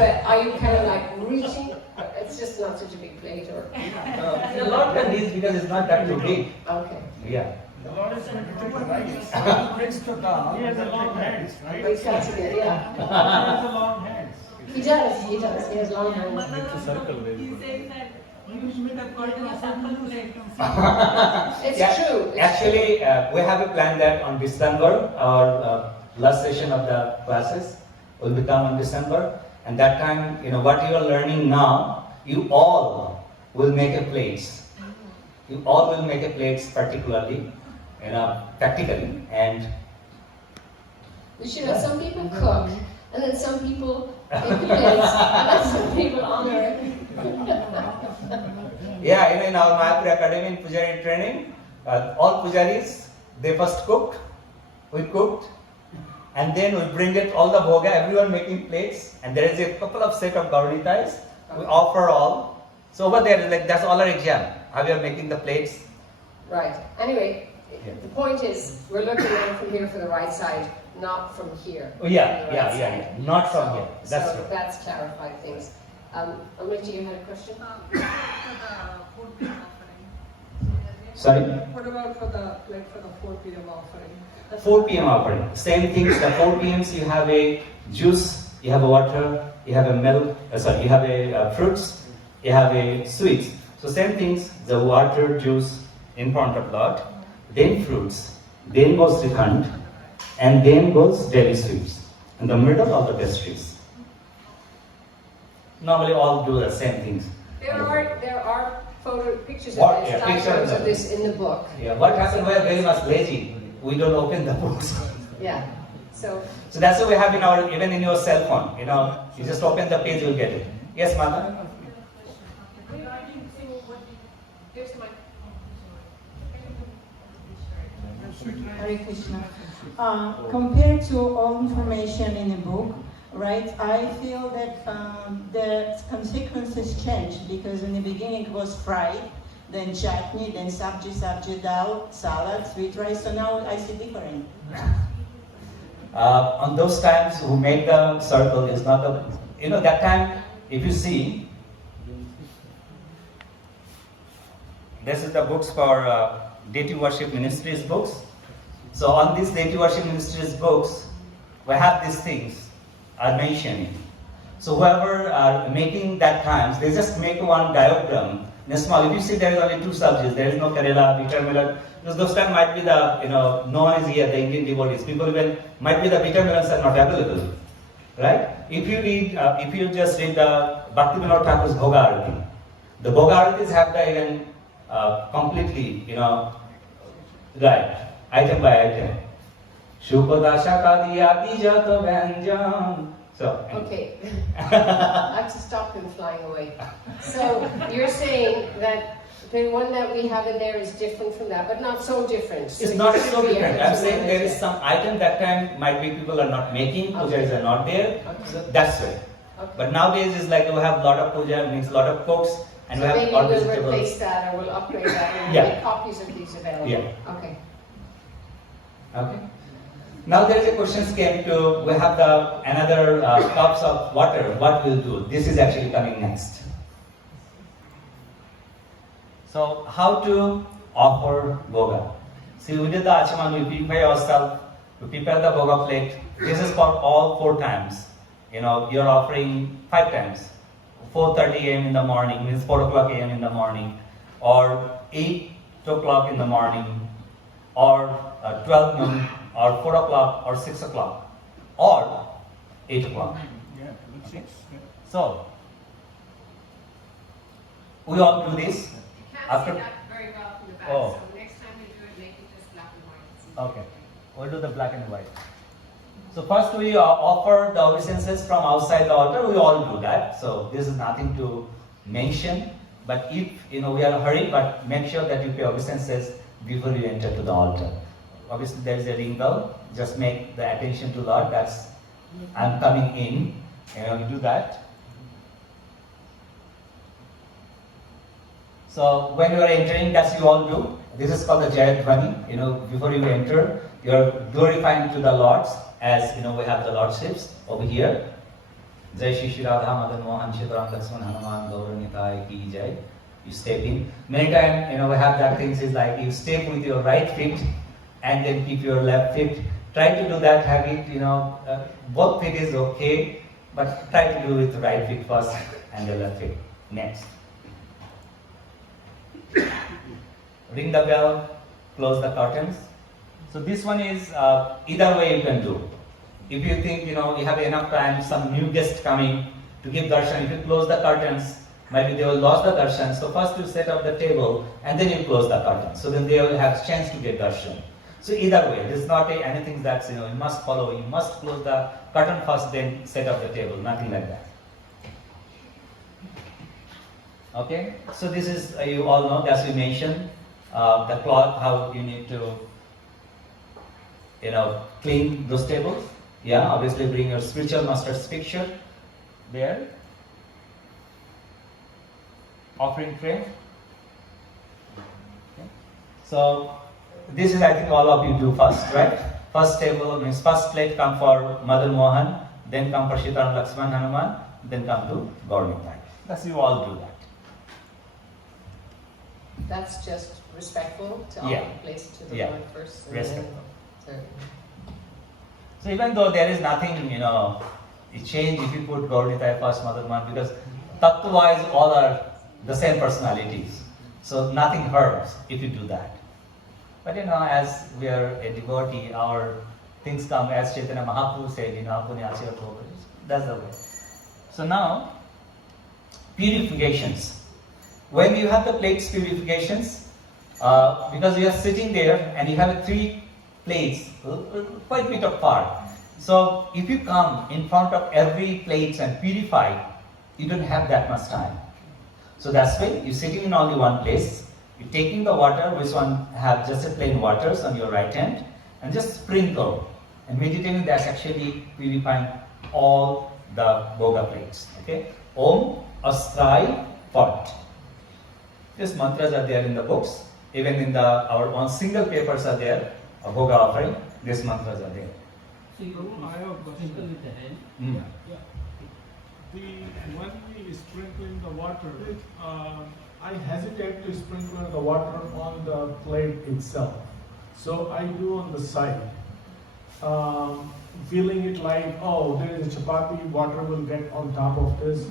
are you kind of like reaching? It's just not such a big plate, or? The Lord can reach because it's not that too big. Okay. Yeah. The Lord is going to take the rice. He brings the dal. He has the long hands, right? He's got to get, yeah. He has the long hands. He does, he does. He has long hands. It's a circle, very He good. says that you should have gotten a circle plate. It's Yeah, true. It's Actually, we have a plan that on December, our last session of the classes will become on December. And that time, what you are learning now, you all will make a plates. You all will make a plates particularly, practically. And We should have some people cook, and then some people make the plates, and then some people honor it. yeah, in our Mayapur Academy in Pujari training, all Pujaris, they first cooked, we cooked, and then we bring it all the bhoga, everyone making plates, and there is a couple of set of gauritas, we offer all. So over there, like that's all our exam, how we are making the plates. Right. Anyway, Yeah. the point is, we're looking at it from here for the right side, not from here. Oh yeah, from the yeah, right yeah, side. yeah, not from So- here, that's so true. that's clarified things. Amrita, you had a question? Sorry? What about for the 4 p.m. offering? 4 p.m. offering. Same things, the 4 p.m.s you have a juice, you have a water, you have a milk, you have a fruits, you have a sweets. So same things, the water, juice in front of Lord, then fruits, then goes Srikhand, and then goes daily sweets. In the middle of the pastries. Normally all do the same things. There are pictures What? of this, Yeah, pictures diagrams of of this in the book. Yeah, what happened, we are very much lazy. We don't open the books. Yeah. So So that's what we have even in your cell phone. You just open the page, you'll get it. Yes, Mata? Hare Krishna. Compared to all information in the book, right, I feel that the consequences change, because in the beginning it was fried, then chutney, then sabji dal, salad, sweet rice, so now I see different. On those times who made the circle is not the, that time, if you see, this is the books for Deity Worship Ministries books. So on these Deity Worship Ministries books, we have these things are mentioned. So whoever are making that times, they just make one diagram. In a small, if you see there is only two subjects, there is no Kerala, bitter melon, because those times might be the, no one is here, the Indian devotees. People even, might be the bitter melons are not available. Right? If you just read the Bhakti Vinod Thakur's Bhoga Arati, the Bhoga Aratis have the even completely, right, item by item. Shukodasha Kadiyati Jato Vyanjam. So, okay, I have to stop them flying away. So you're saying that the one that we have in there is different from that, but not so different. It's not so different. I'm saying there is some item that time might be people are not making, pujas are not there. Okay. So that's it. Okay. But nowadays it's like we have a lot of puja, means a lot of cooks, and So we have maybe all we'll vegetables. replace that, or we'll upgrade that, and Yeah. make copies of these available. Yeah. Okay. Okay. Now there is a question came to, we have another cups of water, what we'll do. This is actually coming next. So how to offer bhoga. See, we did the achaman, we prepare ourselves, we prepare the bhoga plate. This is for all 4 times. You're offering 5 times. 4:30 a.m. in the morning, means 4 o'clock a.m. in the morning, or 8 o'clock in the morning, or 12 noon, or 4 o'clock, or 6 o'clock, or 8 o'clock. Yeah, that's it. Yeah. So, we all do this. You can't After- see that very well from the back, Oh. so next time we do it, make it just black and white. It's easier Okay, to read. we'll do the black and white. So first we offer the obeisances from outside the altar. We all do that. So this is nothing to mention. But if we are in a hurry, but make sure that you pay obeisances before you enter to the altar. Obviously there is a ring bell. Just make the attention to Lord. That's I'm coming in. You do that. So when you are entering, that's you all do. This is called the Jayadhvani. Before you enter, you are glorifying to the Lords, as we have the Lordships over here. Jai Shri Shri Radha Madan Mohan Sitaram Lakshman Hanuman Gauranitai Ki Jai. You step in. Many times, we have that things is like you step with your right feet and then keep your left feet. Try to do that habit, both feet is okay, but try to do with the right feet first and the left feet next. Ring the bell, close the curtains. So this one is either way you can do. If you think you have enough time, some new guest coming to give darshan, if you close the curtains, maybe they will lose the darshan. So first you set up the table and then you close the curtains. So then they will have chance to get darshan. So either way, this is not anything that's you must follow. You must close the curtain first, then set up the table. Nothing like that. Okay. So this is you all know, as we mentioned, the cloth, how you need to clean those tables. Yeah, obviously bring your spiritual master's picture there. Offering tray. Okay. So this is, I think, all of you do first, right? First table means first plate come for Madan Mohan, then come for Sitaram Lakshman Hanuman, then come to Gauranitai. That's you all do that. That's just respectful to offer place to the Lord first. And Respectful. Then, So even though there is nothing, it change if you put Gauranitai first, Madan Mohan, because tattva-wise all are the same personalities. So nothing hurts if you do that. But as we are a devotee, our things come as Chaitanya Mahaprabhu said, that's the way. So now, purifications. When you have the plates purifications, because you are sitting there and you have 3 plates, quite a bit apart. So if you come in front of every plate and purify, you don't have that much time. So that's why you're sitting in only one place. You're taking the water, which one have just a plain waters on your right hand, and just sprinkle. And meditating, that's actually purifying all the boga plates. Okay? Om Astai Fat. These mantras are there in the books. Even in our own single papers are there. A boga offering. These mantras are there. I have a question. Mm. When we sprinkling the water, I hesitate to sprinkle the water on the plate itself. So I do on the side, feeling it like, oh, there is a chapati, water will get on top of this.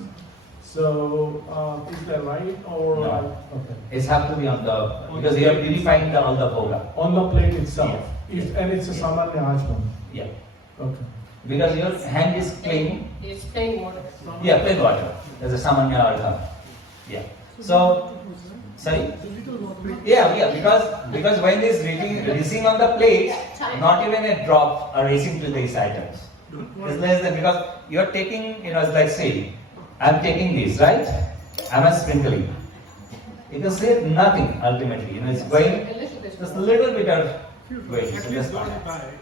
So is that right or No. okay? It has to be on the, because you are purifying all the boga. On the plate itself. And it's a samanya ajman. Yeah. Okay. Because your hand is clean. it's plain water. Yeah, plain water. There's a samanya artha. Yeah. So, sorry? Yeah, because when this reaching on the plate, not even a drop are reaching to these items. It's less than, because you're taking, it's like say, I'm taking this, right? I'm sprinkling. You can say nothing ultimately. It's going A little bit. just a little bit of weight. At So least just one time.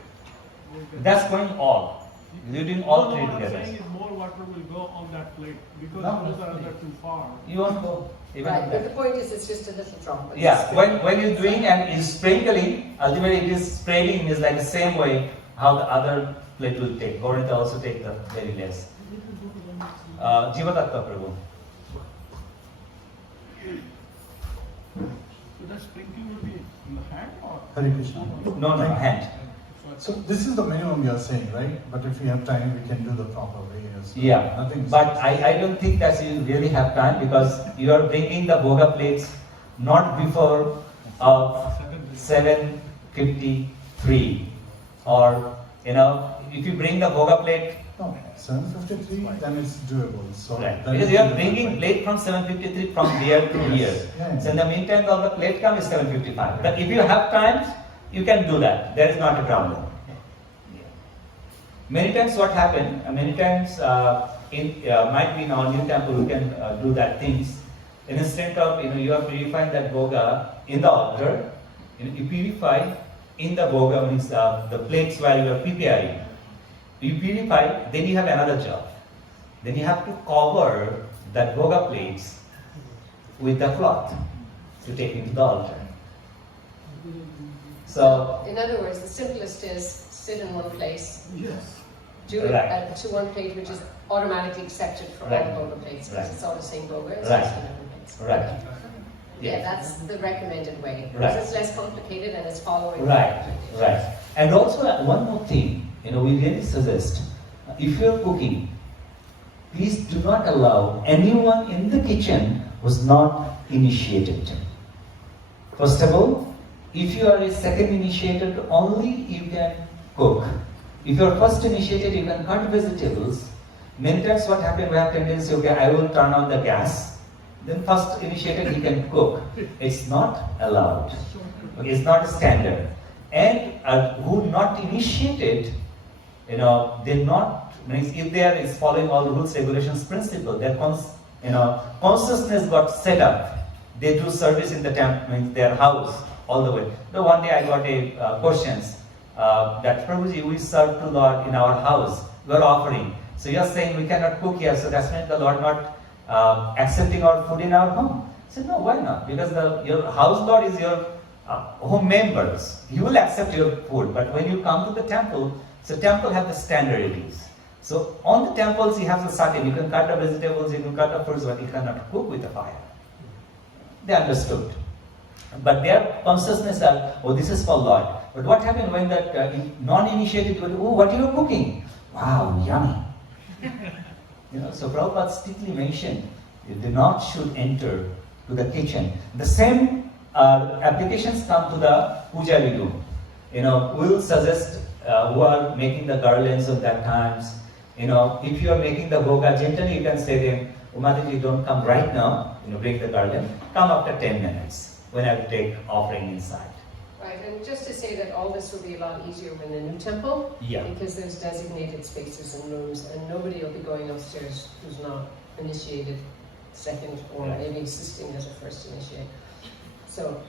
that's going all. You're doing all 3 What I'm together. saying is more water will go on that plate because No. those are too far. You won't go even Right, on but the that. point is it's just a little drop. It's Yeah, when you're doing and is sprinkling, ultimately it is spreading is like the same way how the other plate will take. Gauranitai also take the very less. Jivatattva Prabhu. So that sprinkling will be in the hand or? Hare Krishna. No, hand. So this is the minimum you are saying, right? But if we have time, we can do the proper way. So Yeah, nothing. but I don't think that you really have time because you are bringing the boga plates not before 7:53 or if you bring the boga plate. No, 7:53, then it's doable. So Right. then Because it's you are doable. bringing plate from 7:53 from there to here. Yeah. So in the meantime, all the plate come is 7:55. But if you have time, you can do that. There is not a problem. Many times what happened, might be in our new temple, we can do that things. Instead of, you are purifying that boga in the altar, you purify in the boga, means the plates while you are preparing. You purify, then you have another job. Then you have to cover that boga plates with the cloth to take into the altar. So, In other words, the simplest is sit in one place, Yes. do it Right. to one plate which is automatically accepted for Right. all the boga plates, because Right. it's all the same boga, it's Right. just in different plates. Right. Okay. Yeah, that's the recommended way, Right. because it's less complicated and it's following. Right, right. And also one more thing, we really suggest, if you're cooking, please do not allow anyone in the kitchen who's not initiated. First of all, if you are a second initiated, only you can cook. If you're first initiated, you can cut vegetables. Many times what happens, we have tendency, okay, I will turn on the gas. Then first initiated, he can cook. It's not allowed. Okay, it's not a standard. And who not initiated, they're not, means if they are following all the rules, regulations, principle, their consciousness got set up. They do service in the temple, means their house, all the way. So one day I got a questions that Prabhuji, we serve to Lord in our house. We are offering. So you're saying we cannot cook here, so that's meant the Lord not accepting our food in our home. I said, no, why not? Because your house Lord is your home members. He will accept your food. But when you come to the temple, so temple have the standardities. So on the temples you have the certain, you can cut the vegetables, you can cut the fruits, but you cannot cook with the fire. They understood. But their consciousness are, oh, this is for Lord. But what happened when that non-initiated, oh, what you are cooking? Wow, yummy. So Prabhupada strictly mentioned, you do not should enter to the kitchen. The same applications come to the Pujari room. We'll suggest who are making the garlands of that times, if you are making the boga, gently you can say them, Umataji, don't come right now, bring the garland, come after 10 minutes, when I will take offering inside. Right, and just to say that all this will be a lot easier in the new temple, Yeah. because there's designated spaces and rooms, and nobody will be going upstairs who's not initiated second, or Right. maybe assisting as a first initiate. So,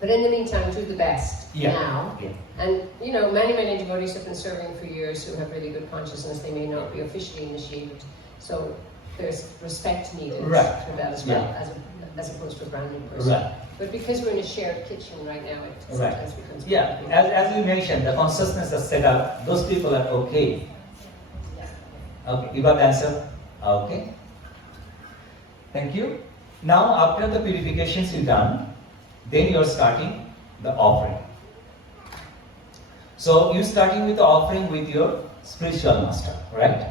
but in the meantime, do the best now. Yeah. And many, many devotees have been serving for years who have really good consciousness. They may not be officially initiated, so there's respect needed Right. for that as well, Yeah. as opposed to a brand new person. Right. But because we're in a shared kitchen right now, it Right. sometimes becomes Yeah, complicated. as you mentioned, the consciousness is set up, those people are okay. Okay, you got the answer? Okay. Thank you. Now, after the purifications you done, then you are starting the offering. So, you starting with the offering with your spiritual master, right?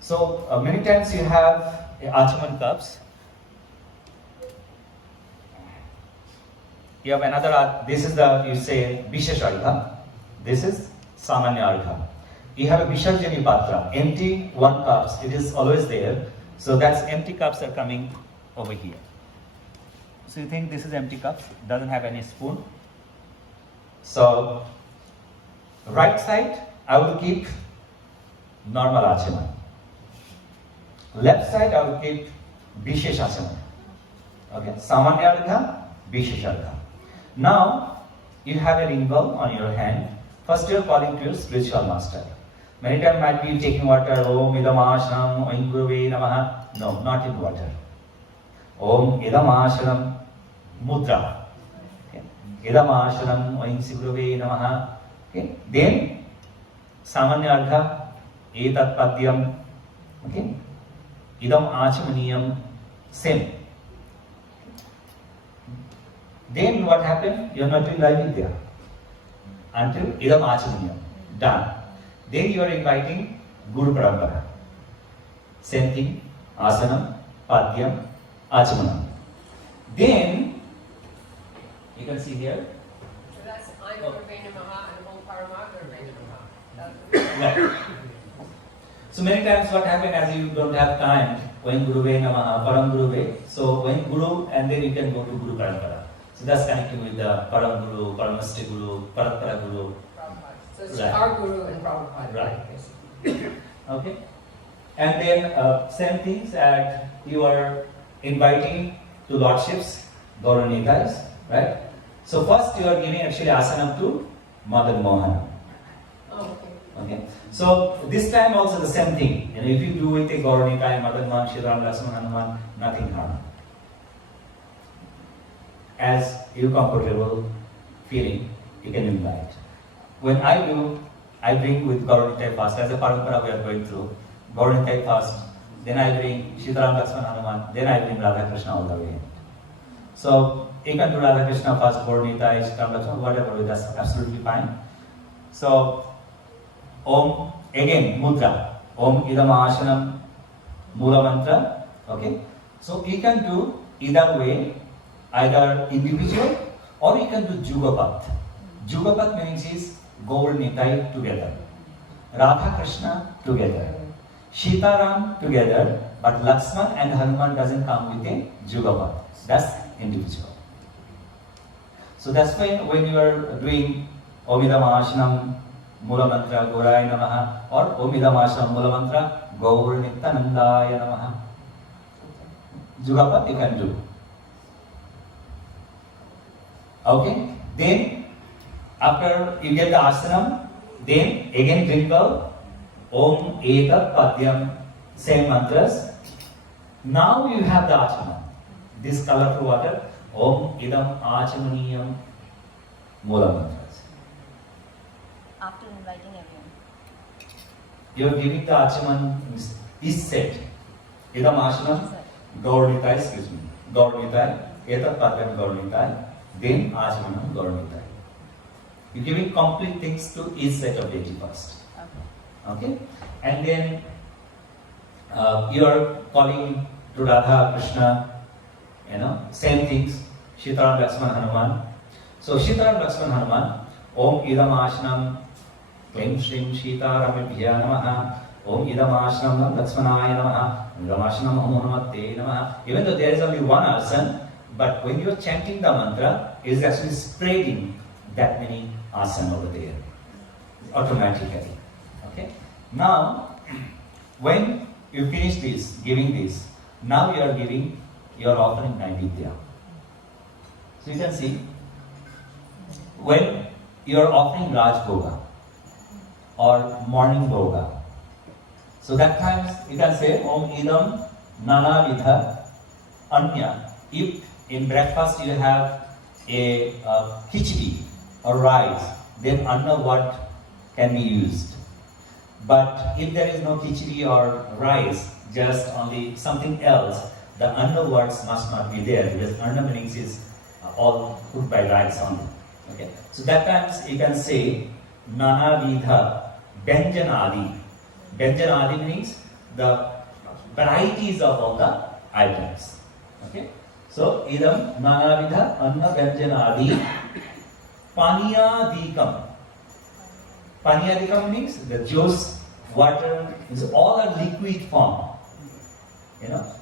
So, many times you have Achaman cups. You have another, this is the, you say, Vishesh Argha. This is Samanya Argha. You have a Visharjani Patra, empty 1 cups, it is always there. So that's empty cups are coming over here. So you think this is empty cups, doesn't have any spoon. So, right side, I will keep normal Achaman. Left side, I will keep Vishesh Achaman. Okay, Samanya Argha, Vishesh Argha. Now, you have a ring ball on your hand. First, you are calling to your spiritual master. Many times might be taking water. Om idam ashanam, Om Guruve namaha. No, not in water. Om idam ashanam mudra. Okay. Idam ashanam, Om Guruve namaha. Okay. Then, samanya argha, etat padyam. Okay. Idam achamaniyam, same. Then what happened? You are not doing Naivedya until Idam Achamaniyam. Done. Then you are inviting Guru Parampara. Same thing, Asanam, Padyam, Achamanam. Then, you can see here. So that's I'm Guruvena Maha and Om Parama Guruvena Maha. Right. So many times what happens as you don't have time, when Guruve Namaha, Param Guruve, so when Guru and then you can go to Guru Parampara. So that's connecting with the Param Guru, Paramasti Guru, Paratpara Guru. So it's Right. our Guru and Prabhupada. Right. basically. Okay? And then same things that you are inviting to lordships, Gauranitas, right? So first you are giving actually asanam to Madan Mohan. Oh, okay. Okay? So this time also the same thing. If you do with a Gauranita and Madan Mohan, Shriram, Lakshman, Hanuman, nothing harm. As you comfortable feeling, you can invite. When I do, I bring with Gauranitai first. As a parampara we are going through. Gauranitai first, then I bring Sitaram, Lakshman, Hanuman, then I bring Radha Krishna all the way. So you can do Radha Krishna first, Gauranitai, Sitaram, Lakshman, whatever, that's absolutely fine. So Om, again, mudra. Om idam ashanam, mula mantra. Okay? So you can do either way, either individual or you can do Jugapat. Jugapat means is Gaur Nitai together, Radha Krishna together, Sitaram together, but Lakshman and Hanuman doesn't come with a Jugapat. That's individual. So that's why when you are doing Om idam ashanam, Mula mantra Gauraya Namaha or Om idam ashanam Mula mantra Gaur Nityanandaya Namaha. Jugapat you can do. Okay? Then, after you get the asanam, then again twinkle Om Etat Padyam, same mantras. Now you have the achanam. This colorful water, Om Idam Achamaniyam Mula mantras. After inviting everyone. You are giving the achaman is set. Idam Achanam, Gauranitai, excuse me. Gauranitai, Etat Padyam Gauranitai, then Achamanam Gauranitai. You're giving complete things to each set of deity first. Okay? And then you are calling to Radha, Krishna, same things, Sitaram, Lakshman, Hanuman. So Sitaram, Lakshman, Hanuman, Om Idam Ashanam, Klim Shrim Sitaramibhya Namaha, Om Idam Ashanam Lakshmanaya Namaha, Idam Ashanam Om Hanumatte Namaha. Even though there is only one asan, but when you are chanting the mantra, it is actually spreading that many asana over there automatically. Okay? Now, when you finish this, giving this, now you are giving, you are offering Naivedya. So you can see, when you are offering Raj Bhoga or morning Bhoga, so that times you can say Om Idam Nana Vidha Anya. If in breakfast you have a khichdi or rice, then Anna word can be used. But if there is no khichdi or rice, just only something else, the Anna words must not be there because Anna meanings is all cooked by rice only. Okay? So that times you can say Nana Vidha Benjanadi. Benjanadi means the varieties of all the items. Okay? So idam Nana Vidha Anna Benjanadi Paniyadikam. Paniyadikam means the juice, water, is all a liquid form.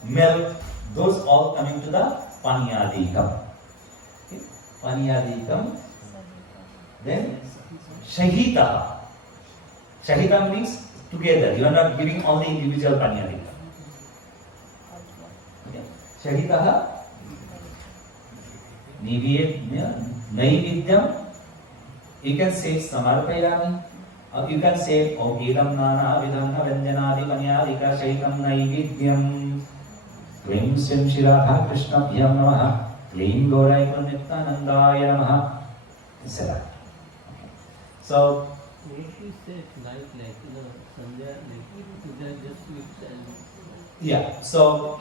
Milk, those all coming to the Paniyadikam. Okay? Paniyadikam. Then Shahita. Shahita means together. You are not giving only individual Paniyadikam. Okay? Shahita Naividyam. You can say Samarpayami. Or you can say Om Idam Nana Vidam Venjanadi Panyadika Shahitam Naividyam. Klim Sim Shiradha Krishna Bhyam Namaha. Klim Gorai Nityanandaya Namaha. Etc. So, if you say it night, Sandhya, just sweets and... yeah, so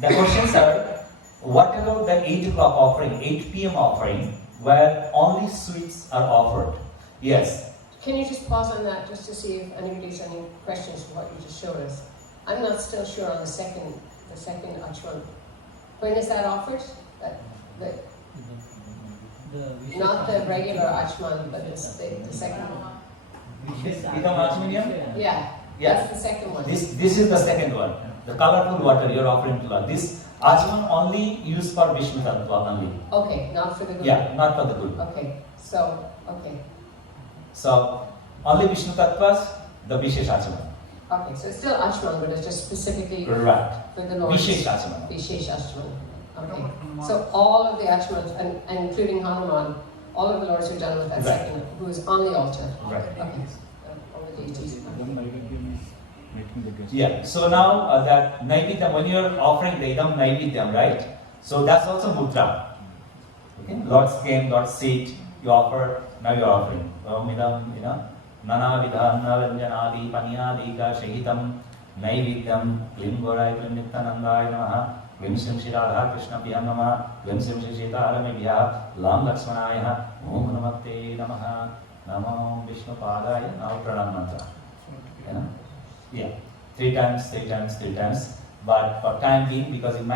the questions are, what about the 8 o'clock offering, 8 p.m. offering, where only sweets are offered? Yes. Can you just pause on that just to see if anybody has any questions for what you just showed us? I'm not still sure on the second Achman. When is that offered? Not the regular Achman, but it's the second one. Idam Achmaniyam? Yeah, Yeah. that's the second one. This is the second one. The colorful water you are offering to Lord. This Achman only used for Vishnu Tattva only. Okay, not for the good. Yeah, not for the good. Okay, so, So, only Vishnu Tattvas, the Vishesh Achman. Okay, so it's still Achman, but it's just specifically Right. for the Lord. Vishesh Achman. Vishesh Achman. Okay. So all of the Achmans, and including Hanuman, all of the Lords are done with that Right. second, who is on the altar. Right. Okay. All the deities. Yeah, so now that Naividyam, when you are offering the Idam Naividyam, right? So that's also mudra. Okay? Lord's came, Lord's seat, you offer, now you are offering. Idam, Nanavidhannavanjanadi Panyadika Shahitam Naividyam Klimgorai Klimnittanandai Namaha Vimsim Shirada Krishna Piyam Namaha Vimsim Shishita Aramibhya Lam Lakshmanaya Om Namaste Namaha Namo Vishnu Padaya. Now Pranam Mantra. You know? Yeah. 3 times, 3 times, 3 times. But for time being, because it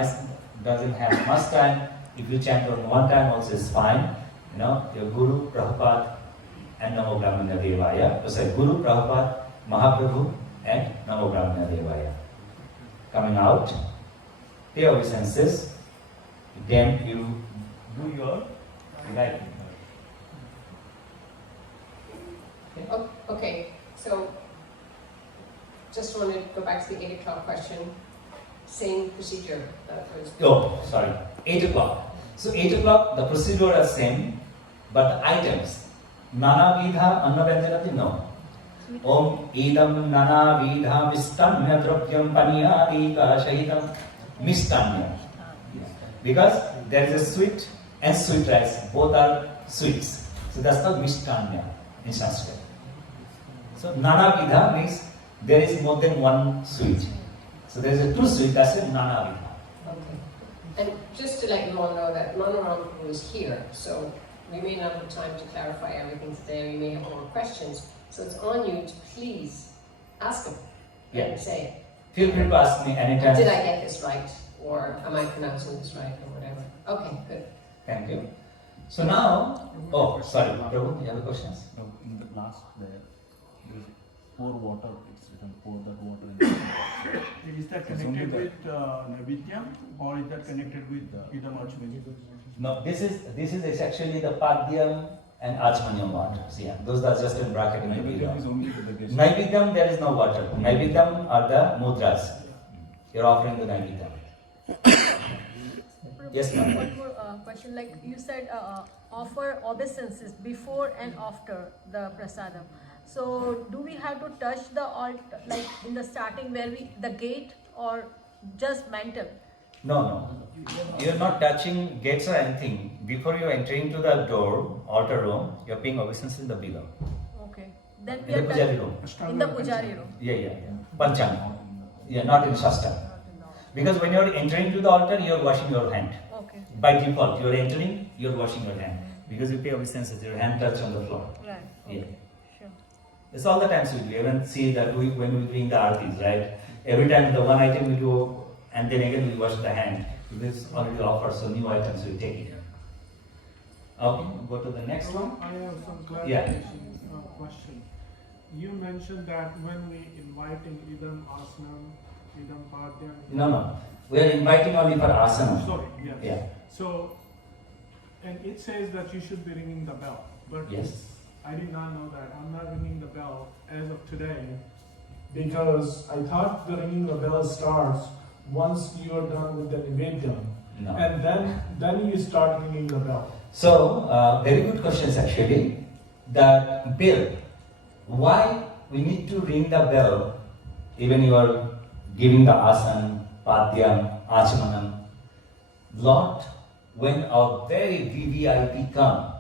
doesn't have much time, if you chant on 1 time also is fine. You know, your Guru, Prabhupada, and Namo Brahmanya Devaya. So Guru, Prabhupada, Mahaprabhu, and Namo Brahmanya Devaya. Coming out, pay obeisances, then you do your right. Okay, so just want to go back to the 8 o'clock question. Same procedure. Oh, sorry. 8 o'clock. So 8 o'clock, the procedure is same, but the items. Nana vidha annavanjanati, no. Om idam nana vidha mistanya dravyam paniyadika shahitam mistanya. Because there is a sweet and sweet rice. Both are sweets. So that's called mistanya in Sanskrit. So nana vidha means there is more than one sweet. So there is a 2 sweet, that's a nana vidha. Okay. And just to let you all know that Manoram Prabhu is here, so we may not have time to clarify everything today, we may have more questions. So it's on you to please ask him and say, Feel free to ask me anytime. did I get this right? Or am I pronouncing this right? Or whatever. Okay, good. Thank you. So now, oh, sorry, Prabhu, you have a question? No, in the last there is pour water, it's written pour that water in the Is that So it's only connected that. with Naividyam or is that connected with Idam Achmani? No, this is actually the Padyam and Achmanyam water. See, yeah, those are just in bracket in the Naividyam is video. only for the guest. Naividyam, there is no water. Naividyam are the mudras. You're offering the Naividyam. Yes, ma'am. One more question, like you said, offer obeisances before and after the prasadam. So, do we have to touch the altar, like in the starting where the gate, or just mental? No. You're not touching gates or anything. Before you enter into the door, altar room, you're paying obeisance in the below. Okay. Then we In the are Pujari room. in the Pujari room. Yeah. Panchang. Yeah, not in Shastra. Because when you're entering to the altar, you're washing your hand. Okay. By default, you're entering, you're washing your hand. Because you pay obeisances, your hand touch on the floor. Right. Yeah. Okay. Sure. It's all the times we do. Even see that when we doing the artis, right? Every time the one item we do, and then again we wash the hand. This already offers, so new items we take it. Okay, go to the next one. I have some Yeah. clarification question. You mentioned that when we invite in Idam Asanam, Idam Padyam. No. We are inviting only for asana. Sorry, yes. Yeah. So, and it says that you should be ringing the bell. But Yes. I did not know that. I'm not ringing the bell as of today because I thought the ringing the bell starts once you are done with the Nivedyam. No. And then you start ringing the bell. So, very good questions actually. The bell. Why we need to ring the bell even you are giving the asan, padyam, achamanam. Lord, when our very VVIP come,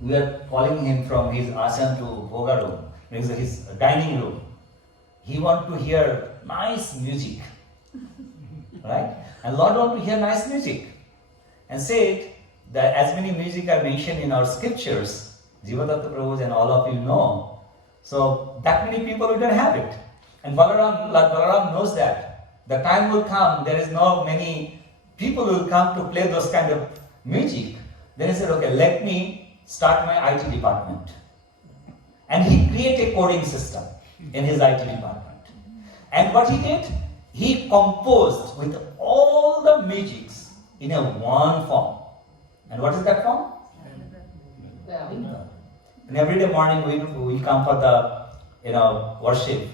we are calling him from his asan to bhoga room, his dining room. He want to hear nice music, right? And Lord want to hear nice music. And said that as many music are mentioned in our scriptures, Jivadatta Prabhu and all of you know. So that many people we don't have it. And Balaram knows that. The time will come, there is no many people who will come to play those kind of music. Then he said, okay, let me start my IT department. And he created a coding system in his IT department. And what he did? He composed with all the musics in a one form. And what is that form? Yeah. And every day morning we come for the worship.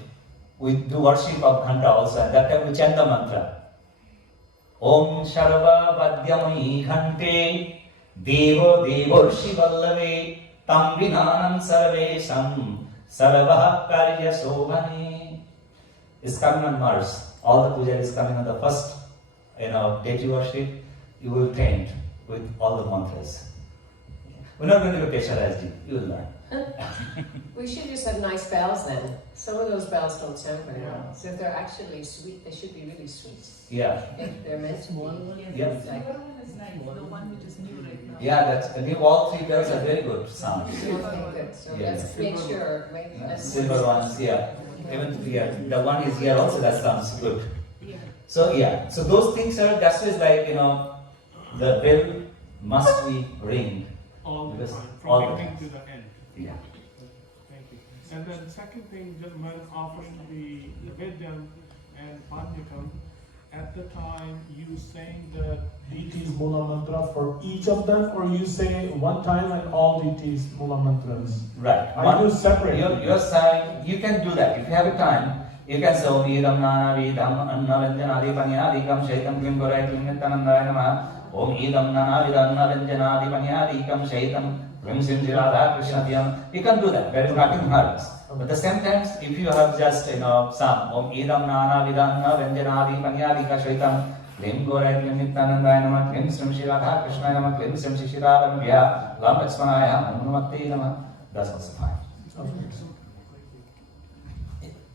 We do worship of Ghanta also, and that time we chant the mantra. Om Sharva Vadyamai Ghante Devo Devorshi Vallave Tam Vinanam Sarvesam Sarvaha Karya Sobhane. Is coming on Mars. All the puja is coming on the first deity worship. You will train with all the mantras. We're not going to do Pesharajji, you will learn. We should just have nice bells then. Some of those bells don't sound very well. So if they're actually sweet, they should be really sweet. Yeah. If they're meant to be. Yeah. Like, The one which is new right now. Yeah, that's all three bells are very good sound. okay, good. So Yeah. let's make sure. Silver ones, yeah. Even the one is here also, that sounds good. So yeah, so those things are, that's just like, the bell must be ring. All the Because time, all from the beginning time. to the end. Yeah. Thank you. And then second thing, just when offering the Vedyam and Panyakam, at the time you saying the deities Mula Mantra for each of them, or you say one time and all deities Mula Mantras? Right. I do separate. Your side, you can do that. If you have a time, you can say Om Idam Nana Vidam Annaranjanadi Panyadikam Shaitam Klim Gorai Klim Nityanandaya Namaha Om Idam Nana Vidam Annaranjanadi Panyadikam Shaitam Klim Sim Radha Krishna Dhyam. You can do that. There is nothing hard. But the same times, if you have just some Om Idam Nana Vidam Annaranjanadi Panyadika Shaitam Klim Gorai Klim Nityanandaya Namaha Klim Sim Radha Krishna Namaha Klim Sim Shishirada Namaha Lam Lakshmanaya Om Namaste Namaha. That's also fine.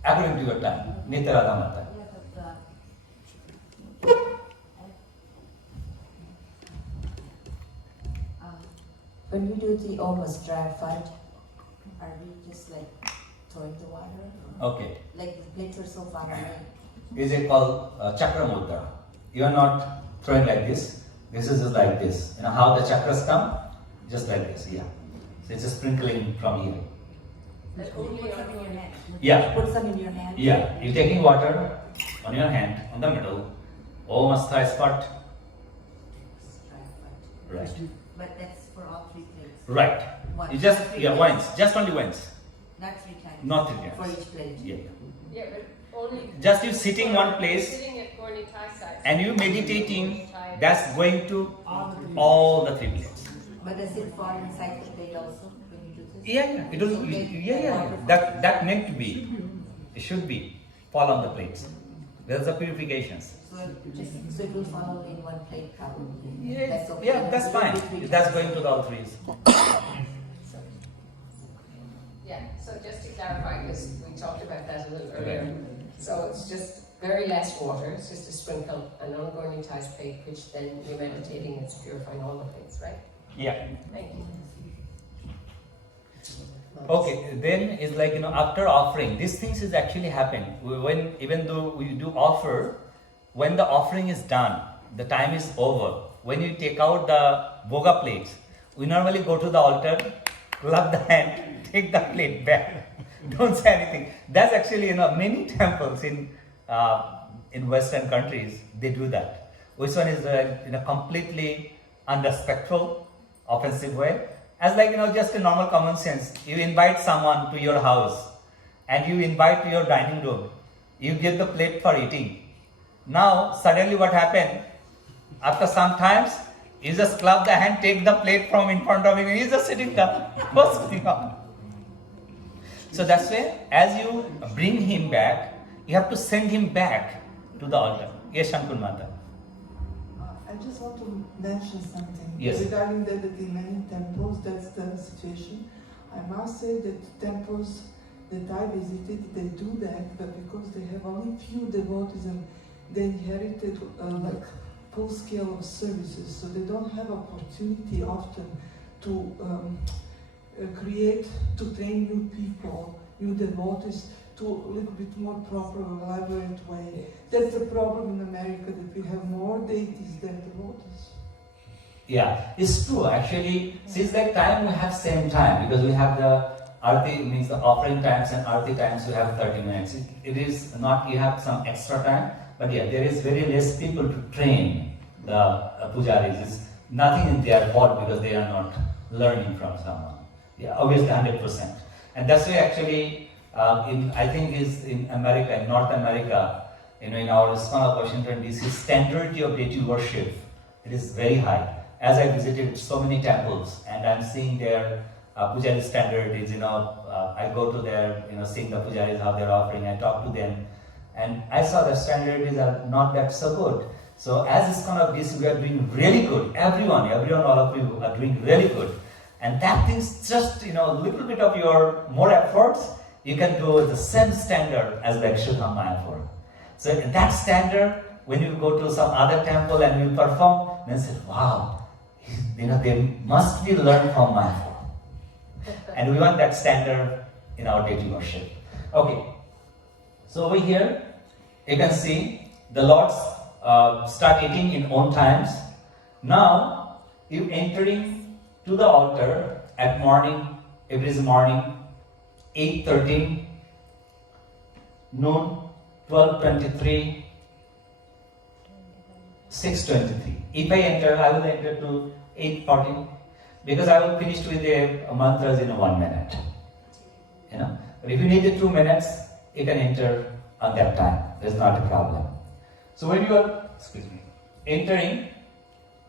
According to your time, Nityarada Mata. When we do the almost dry fight, are we just like throwing the water? Okay. Like the plates are so far away. Is it called chakra mudra? You are not throwing like this. This is just like this. You know how the chakras come? Just like this, yeah. So it's a sprinkling from here. Put some in your hand. Yeah. Put some in your hand. Yeah. You're taking water on your hand, on the middle. Om Asthai spot. Dry fight. Right. But that's for all three plates. Right. Once. You just, Three yeah, plates. once. Just only once. Not three times. Not three For times. each plate. Yeah. Yeah, but only. Just you sitting one place Sitting at Gorni Thai side. and you meditating, that's going to all the three plates. But does it fall inside the plate also when you do this? Yeah. It will, yeah. That meant to be. It should be. Fall on the plates. There's the purifications. So it will follow in one plate probably. Yeah, That's okay. yeah, that's fine. If that's going to the all threes. Yeah, so just to clarify, because we talked about that a little earlier. So it's just very less water, it's just a sprinkle, an ongoing Thai plate, which then you're meditating, it's purifying all the plates, right? Yeah. Thank you. Okay, then it's like, after offering, these things is actually happen. When, even though we do offer, when the offering is done, the time is over. When you take out the boga plates, we normally go to the altar, clap the hand, take the plate back. Don't say anything. That's actually, many temples in Western countries, they do that. Which one is in a completely unrespectful, offensive way. As like, just a normal common sense. You invite someone to your house and you invite to your dining room. You give the plate for eating. Now, suddenly what happened? After some times, you just clap the hand, take the plate from in front of him and he's just sitting down. What's going on? So that's why, as you bring him back, you have to send him back to the altar. Yes, Shankun Mata. I just want to mention something Yes. regarding that in many temples, that's the situation. I must say that temples that I visited, they do that, but because they have only few devotees and they inherited like full scale of services, so they don't have opportunity often to to train new people, new devotees, to a little bit more proper, elaborate way. That's the problem in America, that we have more deities than devotees. Yeah, it's true. Actually, since that time we have same time because we have the arti, means the offering times and arti times we have 30 minutes. It is not, you have some extra time, but yeah, there is very less people to train the pujaris. It's nothing in their fault because they are not learning from someone. Yeah, obviously 100%. And that's why actually, I think is in America, in North America, in our ISKCON of Washington DC, standard of deity worship, it is very high. As I visited so many temples and I'm seeing their Pujari standard is, I go to their, seeing the Pujaris, how they're offering, I talk to them, and I saw the standards are not that so good. So as ISKCON of DC, we are doing really good. Everyone, all of you are doing really good. And that is just, a little bit of your more efforts, you can do the same standard as the ISKCON Mayapur. So in that standard, when you go to some other temple and you perform, then say, wow, they must be learned from Mayapur. And we want that standard in our deity worship. Okay, so over here, you can see the lords start eating in own times. Now, you entering to the altar at morning, every morning, 8:13, noon, 12:23, 6:23. If I enter, I will enter to 8:14 because I will finish with the mantras in 1 minute. But if you need 2 minutes, you can enter on that time. There's not a problem. So when you are, entering,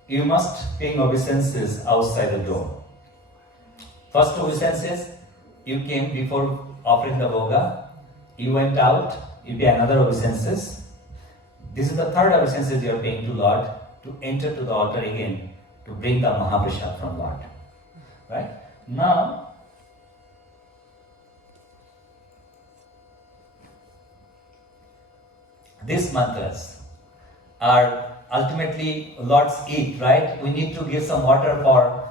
you must pay obeisances outside the door. First obeisances, you came before offering the bhoga. You went out, you pay another obeisances. This is the third obeisances you are paying to Lord to enter to the altar again to bring the Mahaprasad from Lord. Right? Now, these mantras are ultimately Lord's eat, right? We need to give some water for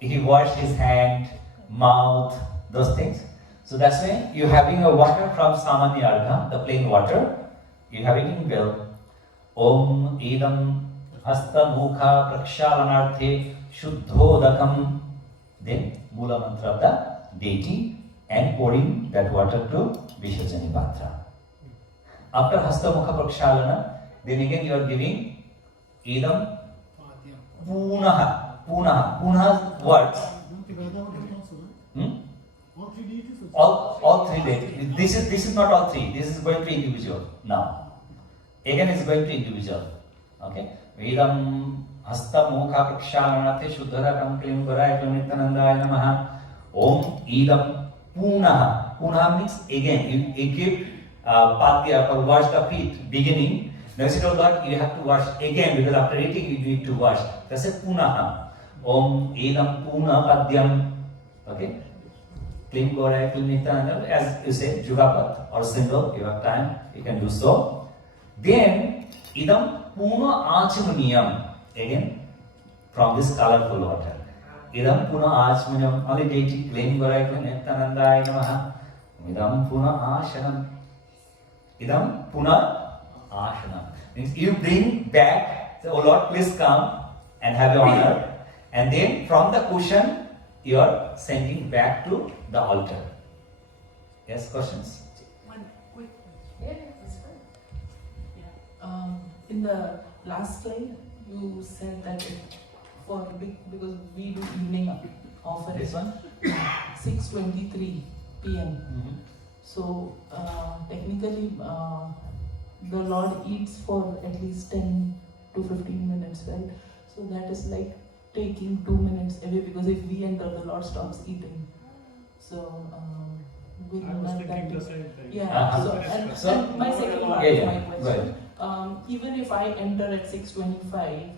he washed his hand, mouth, those things. So that's why you're having a water from Samanya Argha, the plain water. You have it in well. Om idam hasta mukha prakshalanarthe shuddhodakam. Then Mula mantra of the deity and pouring that water to Vishwajani Patra. After hasta mukha prakshalana, then again you are giving idam punaha. Punaha words. All three deities. This is not all three. This is going to individual now. Again is going to individual. Okay. Vedam hasta mukha prakshalanate shuddharakam klim garai nityanandaya namaha. Om idam punaha. Punaha means again. You keep padya for wash the feet beginning. Now instead of that you have to wash again because after eating you need to wash. That's a punaha. Om idam puna padyam. Okay. Klim Gorai, Klim Nityananda, as you say, Jugapat or single, you have time, you can do so. Then, Idam Puna Achamuniyam, again, from this colorful water. Idam Puna Achamuniyam, only deity, Klim Gorai, Klim Nityananda, Namaha. Idam Puna Ashanam. Idam Puna Ashanam. Means you bring back, say, oh Lord, please come and have your honor. And then from the cushion, you are sending back to the altar. Yes, questions? One quick Yeah, that's fine. in the last slide, you said that because we do evening offering. This one? 6:23 p.m. Mm-hmm. So technically, the Lord eats for at least 10 to 15 minutes, right? So that is like taking 2 minutes away because if we enter, the Lord stops eating. So we I was not thinking that. the same thing. Yeah. So- And my second part Yeah, of yeah, my question. right. Even if I enter at 6:25,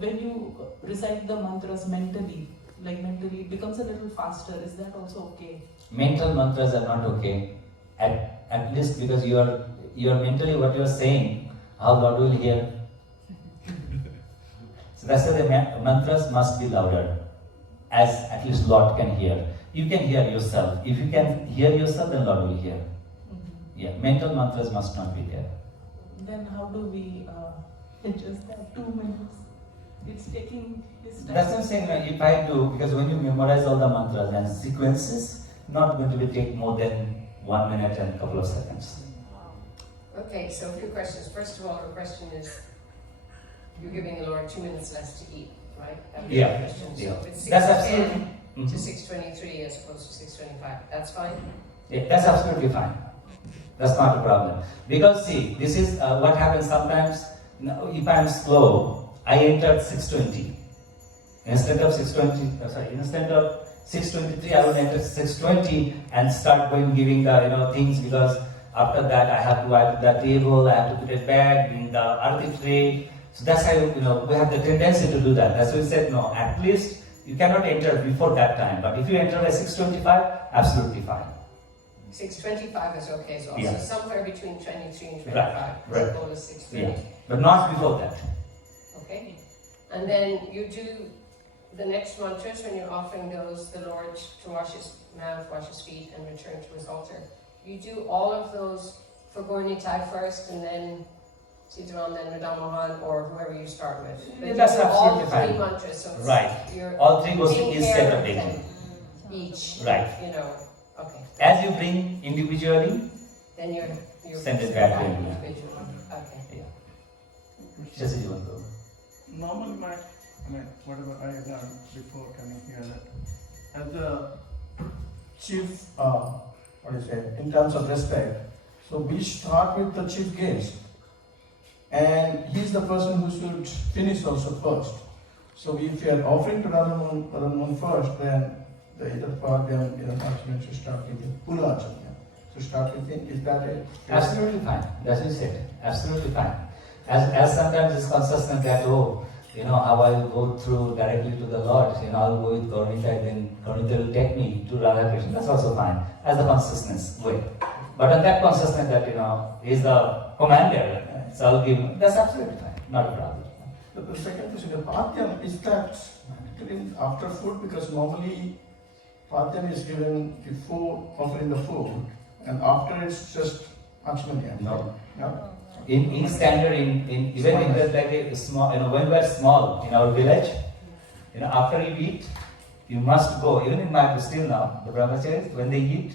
when you recite the mantras mentally, it becomes a little faster. Is that also okay? Mental mantras are not okay. At least because you are mentally what you are saying, how Lord will hear. So that's why the mantras must be louder, as at least Lord can hear. You can hear yourself. If you can hear yourself, then Lord will hear. Mm-hmm. Yeah, mental mantras must not be there. Then how do we adjust that 2 minutes? It's taking this time. That's what I'm saying. If I do, because when you memorize all the mantras and sequences, not going to be take more than 1 minute and a couple of seconds. Okay, so a few questions. First of all, the question is, you're giving the Lord 2 minutes less to eat, right? That was Yeah, the question. So yeah. if it's That's 6:10 absolutely. to 6:23 as opposed to 6:25, that's fine? Yeah, that's absolutely fine. That's not a problem. Because see, this is what happens sometimes. If I'm slow, I enter at 6:20. Instead of 6:23, I will enter 6:20 and start going giving the things because after that I have to wipe the table, I have to put it back, bring the arti tray. So that's how we have the tendency to do that. That's why we said no. At least You cannot enter before that time, but if you enter by 6:25, absolutely fine. 6:25 is okay as well. Yeah. So somewhere between 23 and 25. Right. As opposed to 6:30. Yeah, but not before that. Okay. And then you do the next mantras when you're offering those, the Lord to wash his mouth, wash his feet, and return to his altar. You do all of those for Gornitai first, and then Sitaram, then Madam Mohan, or whoever you start with. But you That's do all absolutely three fine. mantras, so it's Right. you're All three goes taking is care separate of taking. them each. Right. You know. Okay. As you bring individually, Then you're send it back to him. individually. Okay. Yeah. Shasi, you want to go? Normally, whatever I learned before coming here, that as the Chief, in terms of respect, so we start with the chief guest, and he's the person who should finish also first. So if you are offering to Radhamohan first, then the either Padhyam, either Archana should start with the Pula Archana. To start with him, is that it? Absolutely fine. That's what you said. Absolutely fine. As sometimes it's consistent that, how I will go through directly to the Lord, I'll go with Gaurita, then Gaurita will take me to Radha Krishna. That's also fine. As a consciousness way. But on that consciousness that, he's the commander, so I'll give him, that's absolutely fine. Not a problem. The second question, the Padhyam, is that given after food? Because normally Padhyam is given before offering the food, and after it's just Achmanya. No. No? In standard, even in the like a small, when we are small in our village, after you eat, you must go. Even in my still now, the brahmacharis, when they eat,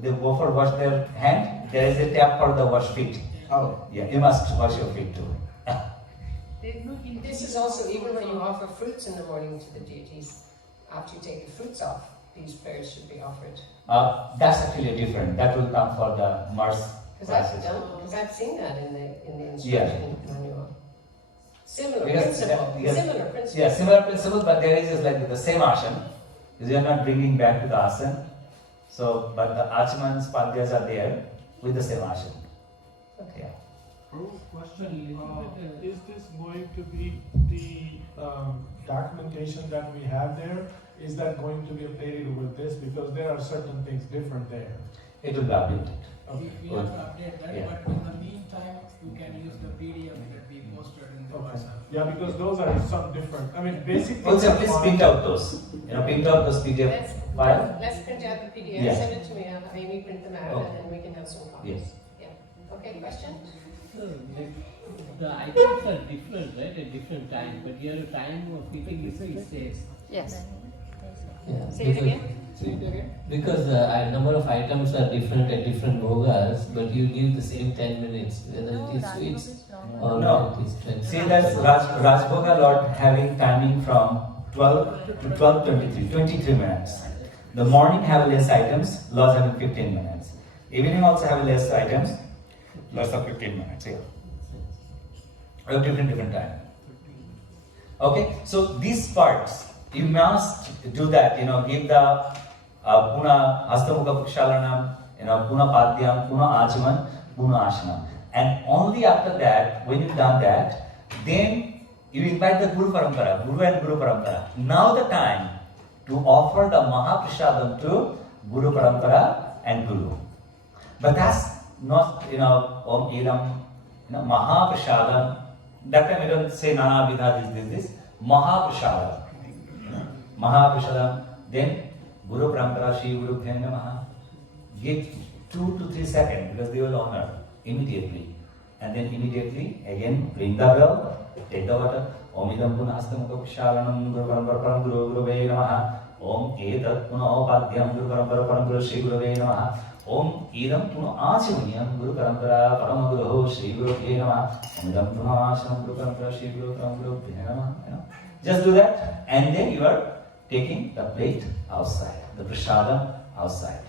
they go for wash their hand. There is a tap for the wash feet. Oh. Yeah, you must wash your feet too. This is also even when you offer fruits in the morning to the deities. After you take the fruits off, these prayers should be offered. That's actually different. That will come for the Mars classes. Because I've seen that in the instruction manual. Similar Because- principle. because- Similar principle. Yeah, similar principle, but there is just like the same asana. Because you are not bringing back to the asana. So, but the achmans, padhyas are there with the same asana. Okay. Question, is this going to be the documentation that we have there? Is that going to be updated with this? Because there are certain things different there. It will be updated. We have to update that, Yeah. but in the meantime, you can use the PDF that we posted in the Okay. WhatsApp. Yeah, because those are some different. I mean, basically. Also, please print out those. Print out those PDF file. Let's print out the PDF, Yeah. send it to me, I'll have Amy print them out, Okay. and then we can have some copies. Yes. Yeah. Okay, question? So, the items are different, right, at different times, but your time of eating is stays. Yes. Yeah. Say it again. Say it again. Because the number of items are different at different bhogas, but you give the same 10 minutes, whether it is sweets or No. it is 20. See, that's Rajbhoga Lord having timing from 12 to 12:23, 23 minutes. The morning have less items, Lord's having 15 minutes. Evening also have less items, Lord's have 15 minutes. Yeah. We have different time. Okay, so these parts, you must do that, give the Puna Hastamukha Pukshalanam, Puna Padhyam, Puna Achaman, Puna Ashanam. And only after that, when you've done that, then you invite the Guru Parampara, Guru and Guru Parampara. Now the time to offer the Mahaprashadam to Guru Parampara and Guru. But that's not, Om Idam, Mahaprashadam. That time we don't say Nana Vidha, this. Mahaprashadam. Mahaprashadam. Then Guru Parampara, Shri Guru Bhya Namaha. Give 2 to 3 seconds because they will honor immediately. And then immediately again ring the bell, take the water. Om idam puna hastamukha kshalanam Guru Parampara Param Guru Gurave Namaha. Om etat puna padhyam Guru Parampara Param Guru Shri Gurave Namaha. Om idam puna achimanyam Guru Parampara Param Guru Shri Gurave Namaha. Om idam puna achanam Guru Parampara Shri Guru Param Guru Bhya Namaha. Just do that, and then you are taking the plate outside, the prasadam outside.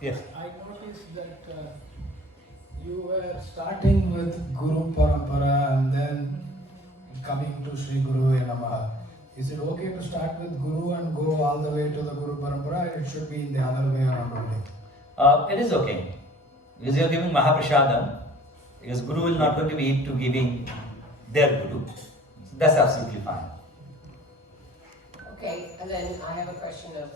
Yes. I noticed that you were starting with Guru Parampara and then coming to Sri Guru Namaha. Is it okay to start with Guru and go all the way to the Guru Parampara, or it should be in the other way around only? It is okay. Because you are giving Mahaprasadam, because Guru will not going to be to giving their Guru. So that's absolutely fine. Okay, and then I have a question of,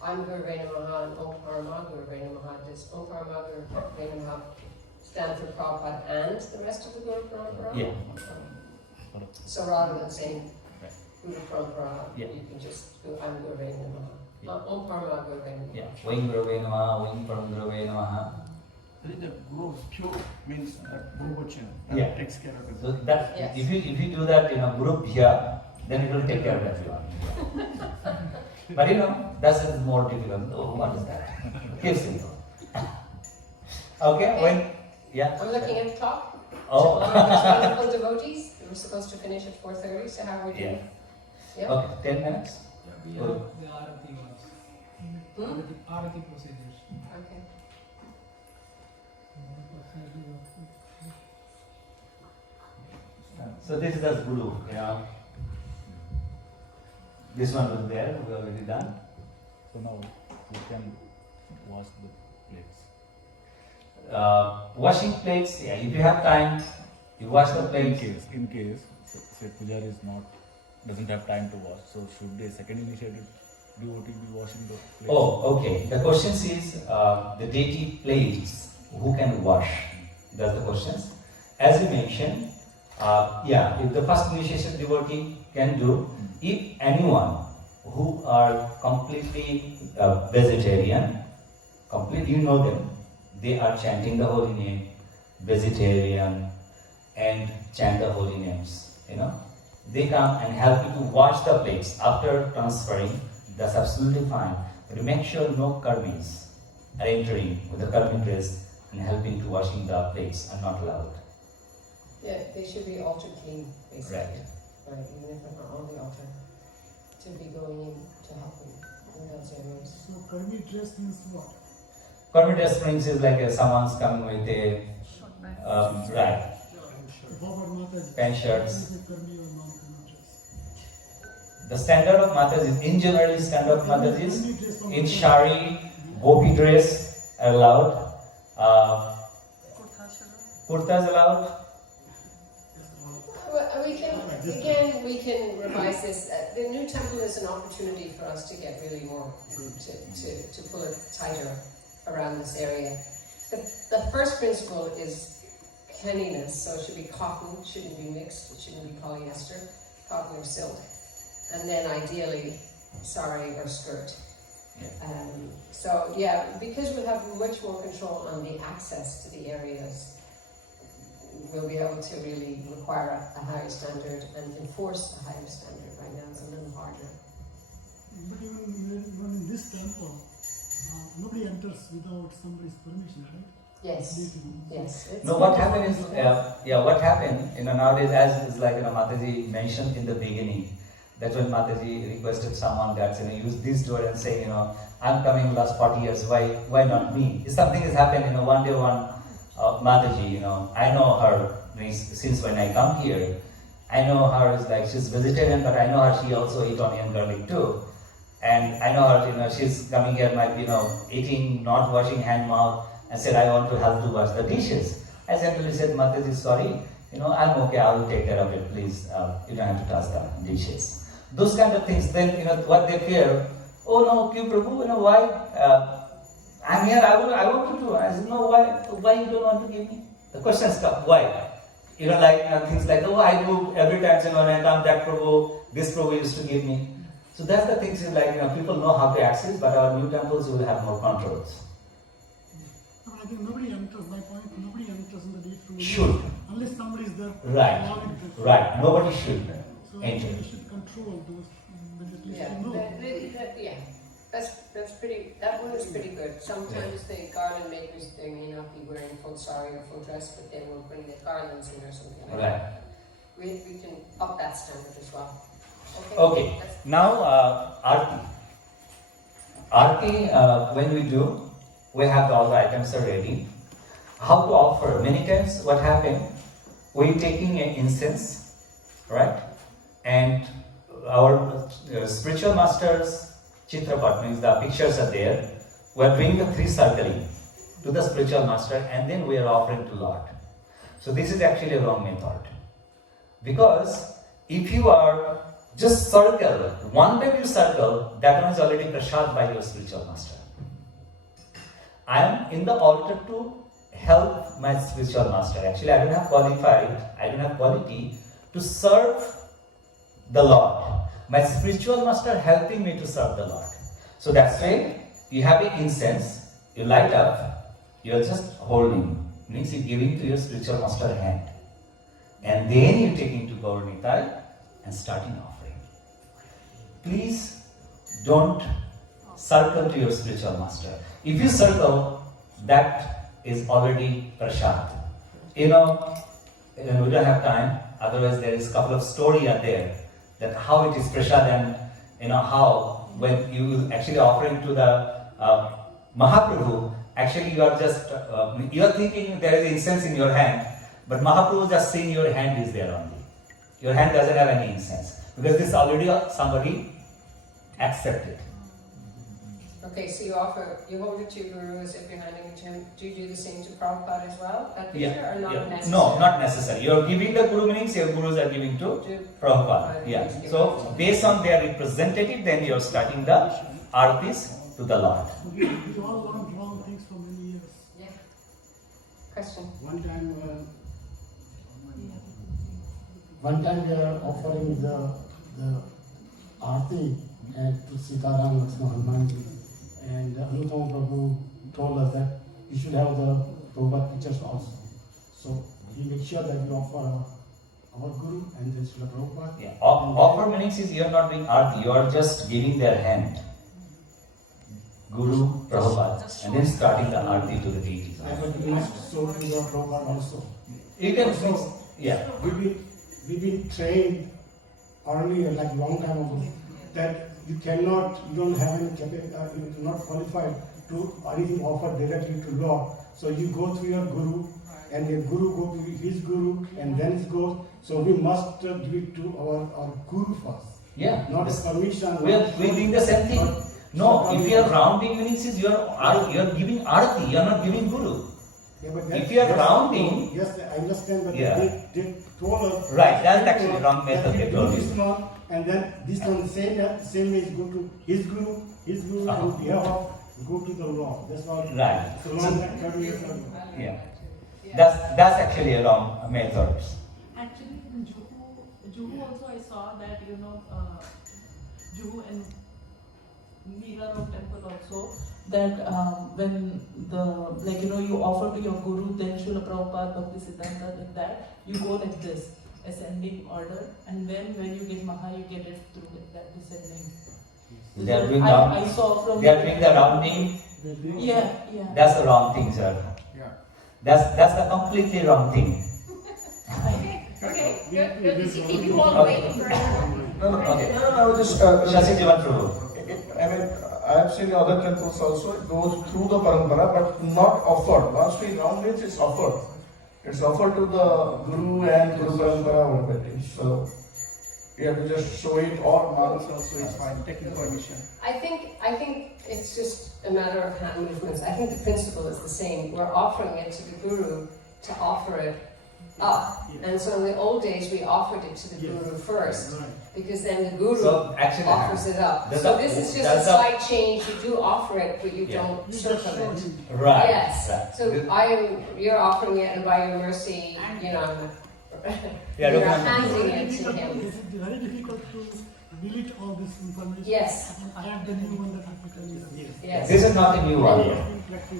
I'm Gurve Namaha and Om Parama Gurve Namaha. Does Om Parama Gurve Namaha stand for Prabhupada and the rest of the Guru Parampara? Yeah. So rather than saying Guru Parampara, Yeah. you can just go, I'm Gurve Namaha. Yeah. Om Parama Gurve Namaha. Yeah. Vayam Gurave Namaha, Vayam Param Gurave Namaha. I think that Guru pure means that Guru Vachan, Yeah. takes care of it. So that Yes. if you do that in a group here, then it will take care of everyone. But that's more difficult. Oh, what is that? Keep simple. Okay, when I'm looking at the clock. Oh. To honor these wonderful devotees. We were supposed to finish at 4:30, so how are we doing? Yeah. Okay, 10 minutes. We Good. have the Arati ones. Arati procedures. Okay. So this is as Guru, This one was there, we already done. So now we can wash the plates. Washing plates, yeah, if you have time, you wash the In plates. case, say Pujari doesn't have time to wash, so should the second initiated devotee be washing the plates? Oh, okay. The question is the deity plates, who can wash? That's the question. As you mentioned, if the first initiation devotee can do, if anyone who are completely vegetarian, completely you know them, they are chanting the holy name, vegetarian, and chant the holy names, They come and help you to wash the plates after transferring. That's absolutely fine. But make sure no karmis are entering with the karmi dress and helping to washing the plates are not allowed. Yeah, they should be altar clean, basically. Right. Right, even if they're not on the altar, to be going in to help them in those areas. So karmi dress means what? Karmi dress means is like someone's coming with a right Baba Mataji. pant shirts. Is it karmi or non-karmi dress? The standard of Mataji, in general, standard of Mataji is Karmi dress from in the- shari, gopi dress are allowed. Kurtas allowed. Well, we can revise this. The new temple is an opportunity for us to get really more, to pull it tighter around this area. The first principle is cleanliness, so it should be cotton, shouldn't be mixed, it shouldn't be polyester, cotton or silk. And then ideally, sari or skirt. Because we'll have much more control on the access to the areas, we'll be able to really require a higher standard and enforce a higher standard. Right now it's a little harder. But even in this temple, nobody enters without somebody's permission, right? Yes. Yes. No, what happened is, what happened, nowadays, as is like, Mataji mentioned in the beginning, that when Mataji requested someone that, use this door and say, I'm coming last 40 years, why not me? If something has happened, one day Mataji, I know her since when I come here. I know her is like, she's vegetarian, but I know her, she also eat onion garlic too. And I know her, she's coming here, might be, eating, not washing hand, mouth, and said, I want to help to wash the dishes. I simply said, Mataji, sorry, I'm okay, I will take care of it, please, you don't have to touch the dishes. Those kind of things, then, what they fear, oh no, Q Prabhu, why? I'm here, I want to do. I said, no, why you don't want to give me? The question is, why? Things like, I do every time, when I come, that Prabhu, this Prabhu used to give me. So that's the things is people know how to access, but our new temples will have more controls. I think nobody enters, my point, nobody enters in the deep room. Should. Unless somebody is there. Right, nobody should So enter. we should control those, but at least Yeah, you know. that's pretty. That one is pretty good. Sometimes the garland makers, they may not be wearing full sari or full dress, but they will bring the garlands in or something like that. We can up that standard as well. Okay. Now Arti. Arti, when we do, we have all the items are ready. How to offer? Many times, what happened? We taking an incense, right? And our spiritual masters, Chitrapat means the pictures are there. We are doing the 3 circling to the spiritual master, and then we are offering to Lord. So this is actually a wrong method, because if you are just circle. One time you circle, that one is already prasad by your spiritual master. I am in the altar to help my spiritual master. Actually, I don't have quality to serve the Lord. My spiritual master helping me to serve the Lord. So that's why you have an incense, you light up, you are just holding. Means you giving to your spiritual master hand. And then you taking to Gaur Nitai and starting offering. Please don't circle to your spiritual master. If you circle, that is already prasad. You know, we don't have time, otherwise there is a couple of stories are there that how it is prasad and how when you actually offering to the Mahaprabhu, actually you are just, you are thinking there is incense in your hand, but Mahaprabhu just seeing your hand is there only. Your hand doesn't have any incense because this already somebody accepted. Okay, so you hold it to your guru as if you're handing it to him. Do you do the same to Prabhupada as well? That picture or not necessary? No, not necessary. You're giving the guru meanings, your gurus are giving to Prabhupada. Yeah. So based on their representative, then you're starting the artis to the Lord. We all learned wrong things for many years. Yeah. Question. One time we are offering the arti to Sitaram Lakshmana Hanumanji, and Anutama Prabhu told us that we should have the Prabhupada pictures also. So he makes sure that we offer our Guru and then Srila Prabhupada. Yeah. Offer meanings is you are not doing arti, you are just giving their hand. Guru, Prabhupada, and then starting the arti to the deities. Yeah, but we must show to the Prabhupada also. You can also, yeah. We've been trained earlier, like long time ago, that you don't have any you're not qualified to anything offer directly to Lord. So you go through your Guru, and your Guru go to his Guru, and then it goes. So we must give it to our Guru first. Yeah. Not a permission. We're doing the same thing. No, if you are rounding meanings, you are giving arati, you are not giving Guru. Yeah, but if you are rounding, yes, I understand, but yeah. they told us. Right, that's actually wrong method. They told this one, and then this one same way go to his Guru, and the other go to the Lord. That's why. Right. So long that 30 years ago. Yeah. That's actually a wrong method. Actually, in Juhu also I saw that Juhu and Mira Road temple also, that when you offer to your Guru, then Srila Prabhupada, Bhakti Siddhanta, like that, you go like this, ascending order, and then when you get Maha, you get it through like that, descending. They are doing I saw from they are doing the rounding. Yeah. That's the wrong thing, sir. Yeah. That's the completely wrong thing. Okay, good. Keep you all waiting for No, just Shasi Jivan Prabhu. I mean, I have seen other temples also, it goes through the parampara, but not offered. Once we round it, it's offered. It's offered to the Guru and Guru Parampara or everything. So, you have to just show it or mark also, it's fine, taking permission. I think it's just a matter of hand movements. I think the principle is the same. We're offering it to the Guru to offer it up. And so in the old days, we offered it to the Guru first, because then the Guru offers it up. So this is just a slight change. You do offer it, but you don't circle it. Right. Yes. Right. So you're offering it, and by your mercy, you're handing it to him. Is it very difficult to delete all this information? Yes. I have the new one that I have to tell you. Yes. This is not a new one.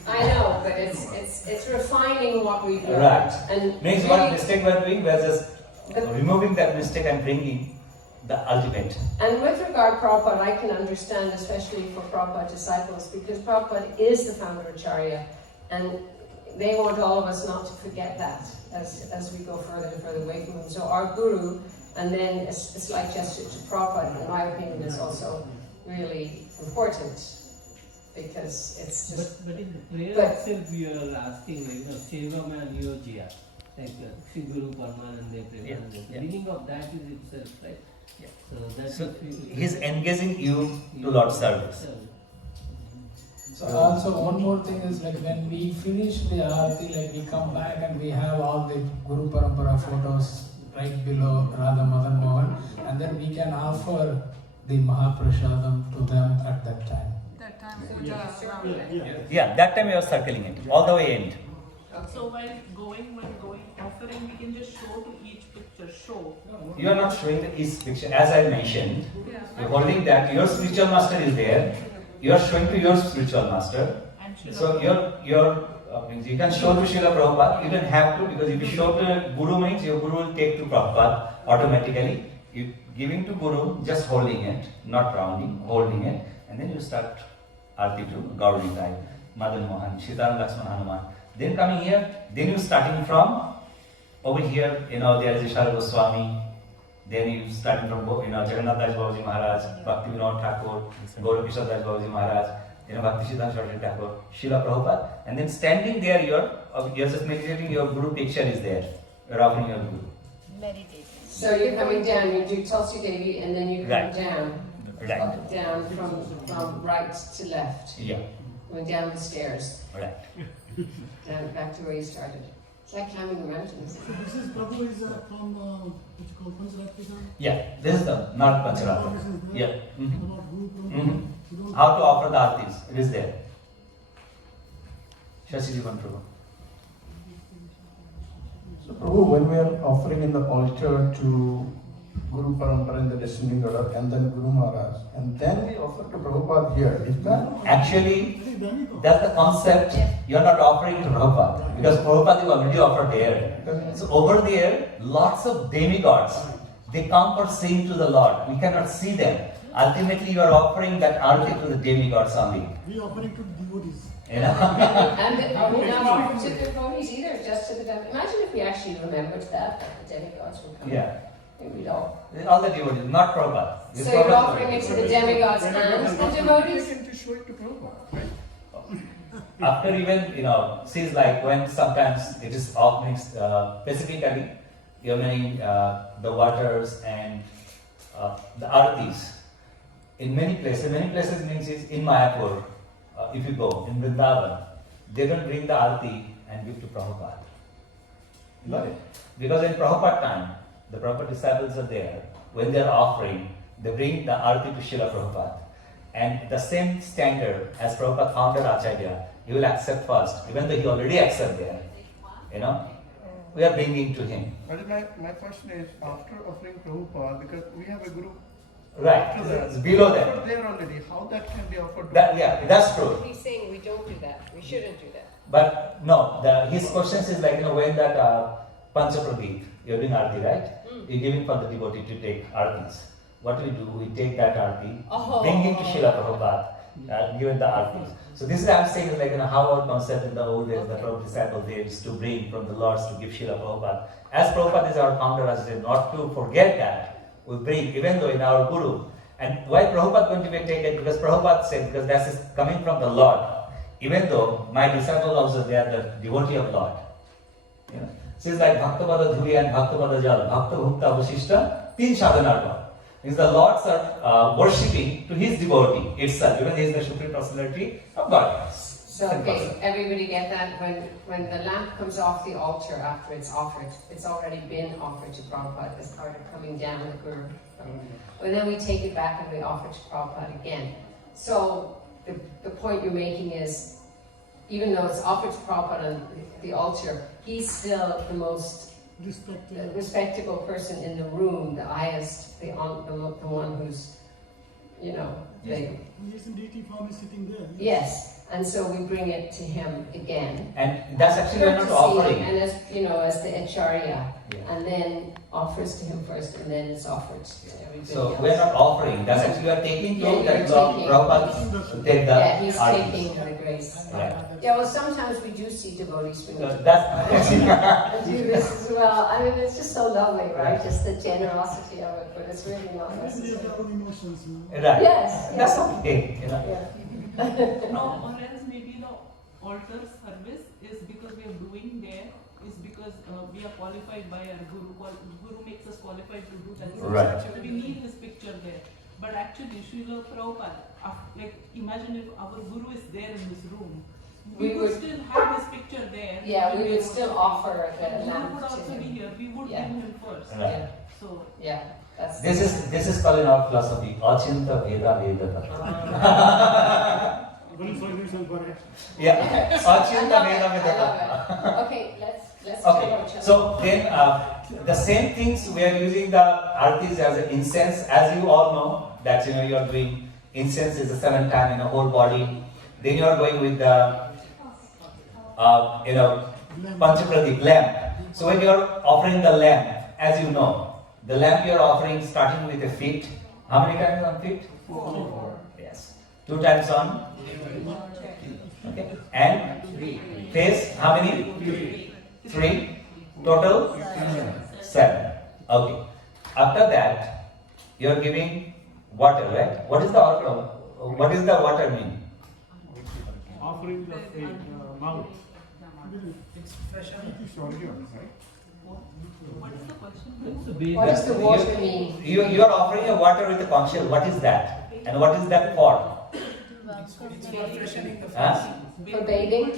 I know, but it's refining what we've learned. Right. And means really, what mistake we are doing, we are just removing that mistake and bringing the ultimate. And with regard to Prabhupada, I can understand, especially for Prabhupada disciples, because Prabhupada is the founder Acharya, and they want all of us not to forget that as we go further and further away from him. So our Guru, and then a slight gesture to Prabhupada, in my opinion, is also really important. Because it's just. But in the prayer itself, we are asking, Seva and Yojiya, like Sri Guru Paramanande Premanande. The meaning of that is itself, right? Yeah. So that's So he's engaging you to Lord's service. So also one more thing is like when we finish the arati, like we come back and we have all the Guru Parampara photos right below Radha Madan Mohan, and then we can offer the Mahaprasadam to them at that time. That time for the Yeah, that time we are circling it, all the way end. So while going, offering, we can just show to each picture, show. You are not showing the each picture, as I mentioned. You are holding that, your spiritual master is there. You are showing to your spiritual master. So you can show to Srila Prabhupada. You don't have to, because if you show to Guru means your Guru will take to Prabhupada automatically. You giving to Guru, just holding it, not rounding, holding it, and then you start Arti to Gauri Nitai, Madan Mohan, Sitaram Lakshman Hanuman. Then coming here, then you starting from over here, there is Ishara Goswami. Then you starting from, Jagannath Das Babaji Maharaj, Bhakti Vinod Thakur, Gaurakishore Das Babaji Maharaj, Bhakti Siddhanta Saraswati Thakur, Srila Prabhupada. And then standing there, you're just meditating, your Guru picture is there. You're offering your Guru. Meditating. So you're coming down, you do Tulsi Devi, and then you come Right. down. Right. Down from right to left. Yeah. Going down the stairs. Right. Down back to where you started. It's like climbing the mountains. So this is Prabhu is from what you call Pancharatrika? Yeah, this is the not Pancharatra. This is there. Yeah. Mhm. About Guru Prabhu. Mhm. You don't- How to offer the artis, it is there. Shashi Jivan Prabhu. So Prabhu, when we are offering in the altar to Guru Parampara in the descending order, and then Guru Maharaj, and then we offer to Prabhupada here, is that? Actually, that's the concept. You're not offering to Prabhupada, because Prabhupada is already offered there. So over there, lots of demigods, they come for singing to the Lord. We cannot see them. Ultimately, you are offering that arti to the demigods only. We are offering to devotees. You know? And are we not offering to the devotees either, just to the devotees? Imagine if we actually remembered that the demigods would come. Yeah. We'd all. All the devotees, not Prabhupada. This So you're Prabhupada offering it to the demigods and the devotees? To show it to Prabhupada, right? After even, sees like when sometimes it is offering specifically, the waters and the artis. In many places means is in Mayapur, if you go, in Vrindavan, they don't bring the arti and give to Prabhupada. Got it? Because in Prabhupada time, the Prabhupada disciples are there. When they are offering, they bring the arti to Srila Prabhupada. And the same standard as Prabhupada founder Acharya, he will accept first, even though he already accepted there. We are bringing to him. But my question is, after offering Prabhupada, because we have a group Right, after that, it's below that. offered there already, how that can be offered? That's true. He's saying we don't do that. We shouldn't do that. But no, his questions is like, when that Panchapradeep, you're doing arti, right? You're giving for the devotee to take artis. What we do, we take that arti, bring him to Srila Prabhupada, give it the artis. So this is I'm saying, like, how our concept in the old days, the Prabhupada disciple there is to bring from the Lords to give Srila Prabhupada. As Prabhupada is our founder, as I said, not to forget that, we bring, even though in our Guru. And why Prabhupada going to be taken? Because Prabhupada said, because that is coming from the Lord. Even though my disciples also, they are the devotee of Lord. So it's like Bhaktapada Dhuri and Bhaktapada Jal, Bhakta Bhukta Vasishta, Tin Sadhanarva. Means the Lords are worshipping to his devotee itself, even he is the supreme personality of God. So okay, everybody get that? When the lamp comes off the altar after it's offered, it's already been offered to Prabhupada as part of coming down the Guru. And then we take it back and we offer it to Prabhupada again. So the point you're making is, even though it's offered to Prabhupada on the altar, he's still the most respectable person in the room, the highest, the one who's, Yes, in deity form is sitting there. Yes. And so we bring it to him again. And that's actually we're not offering. And as the Acharya, and then offers to him first, and then it's offered to everybody So else. we're not offering, that's actually we are taking to Yeah, that you're taking. Prabhupada to take the he's artis. taking the grace. Right. Yeah, well, sometimes we do see devotees bring So it. that's And do this as well. I mean, it's just so lovely, right? Just the generosity of it, but it's really not They have necessary. their own emotions. right. Yes, That's yeah. okay. No, or else maybe the altar service is because we are doing there, is because we are qualified by our Guru. Guru makes us qualified to do that. Right. So we need this picture there. But actually, Srila Prabhupada, imagine if our Guru is there in this room, we We would would- still have this picture there. Yeah, we would still offer the Guru lamp would to also be him. here. We would Yeah. bring him first. Right. Yeah. So Yeah, that's. This is called in our philosophy, Achinta Veda Vedata. One solution for it. Yeah, Achinta Veda Vedata. Okay, let's Okay, tell each other. so then the same things we are using the artis as an incense, as you all know that you are doing incense is the 7th time in the whole body. Then you are going with the Panchapradeep lamp. So when you are offering the lamp, as you know, the lamp you are offering starting with the feet. How many times on feet? 4. Yes. 2 times on. Okay. And face, how many? 3. Total? 7. Okay. After that, you are giving water, right? What is the water mean? Offering the mouth. It's fresh. It's already on, right? what is the question? What does the water mean? You are offering a water with a conch shell. What is that? And what is that for? It's for freshening the face. Huh? For bathing?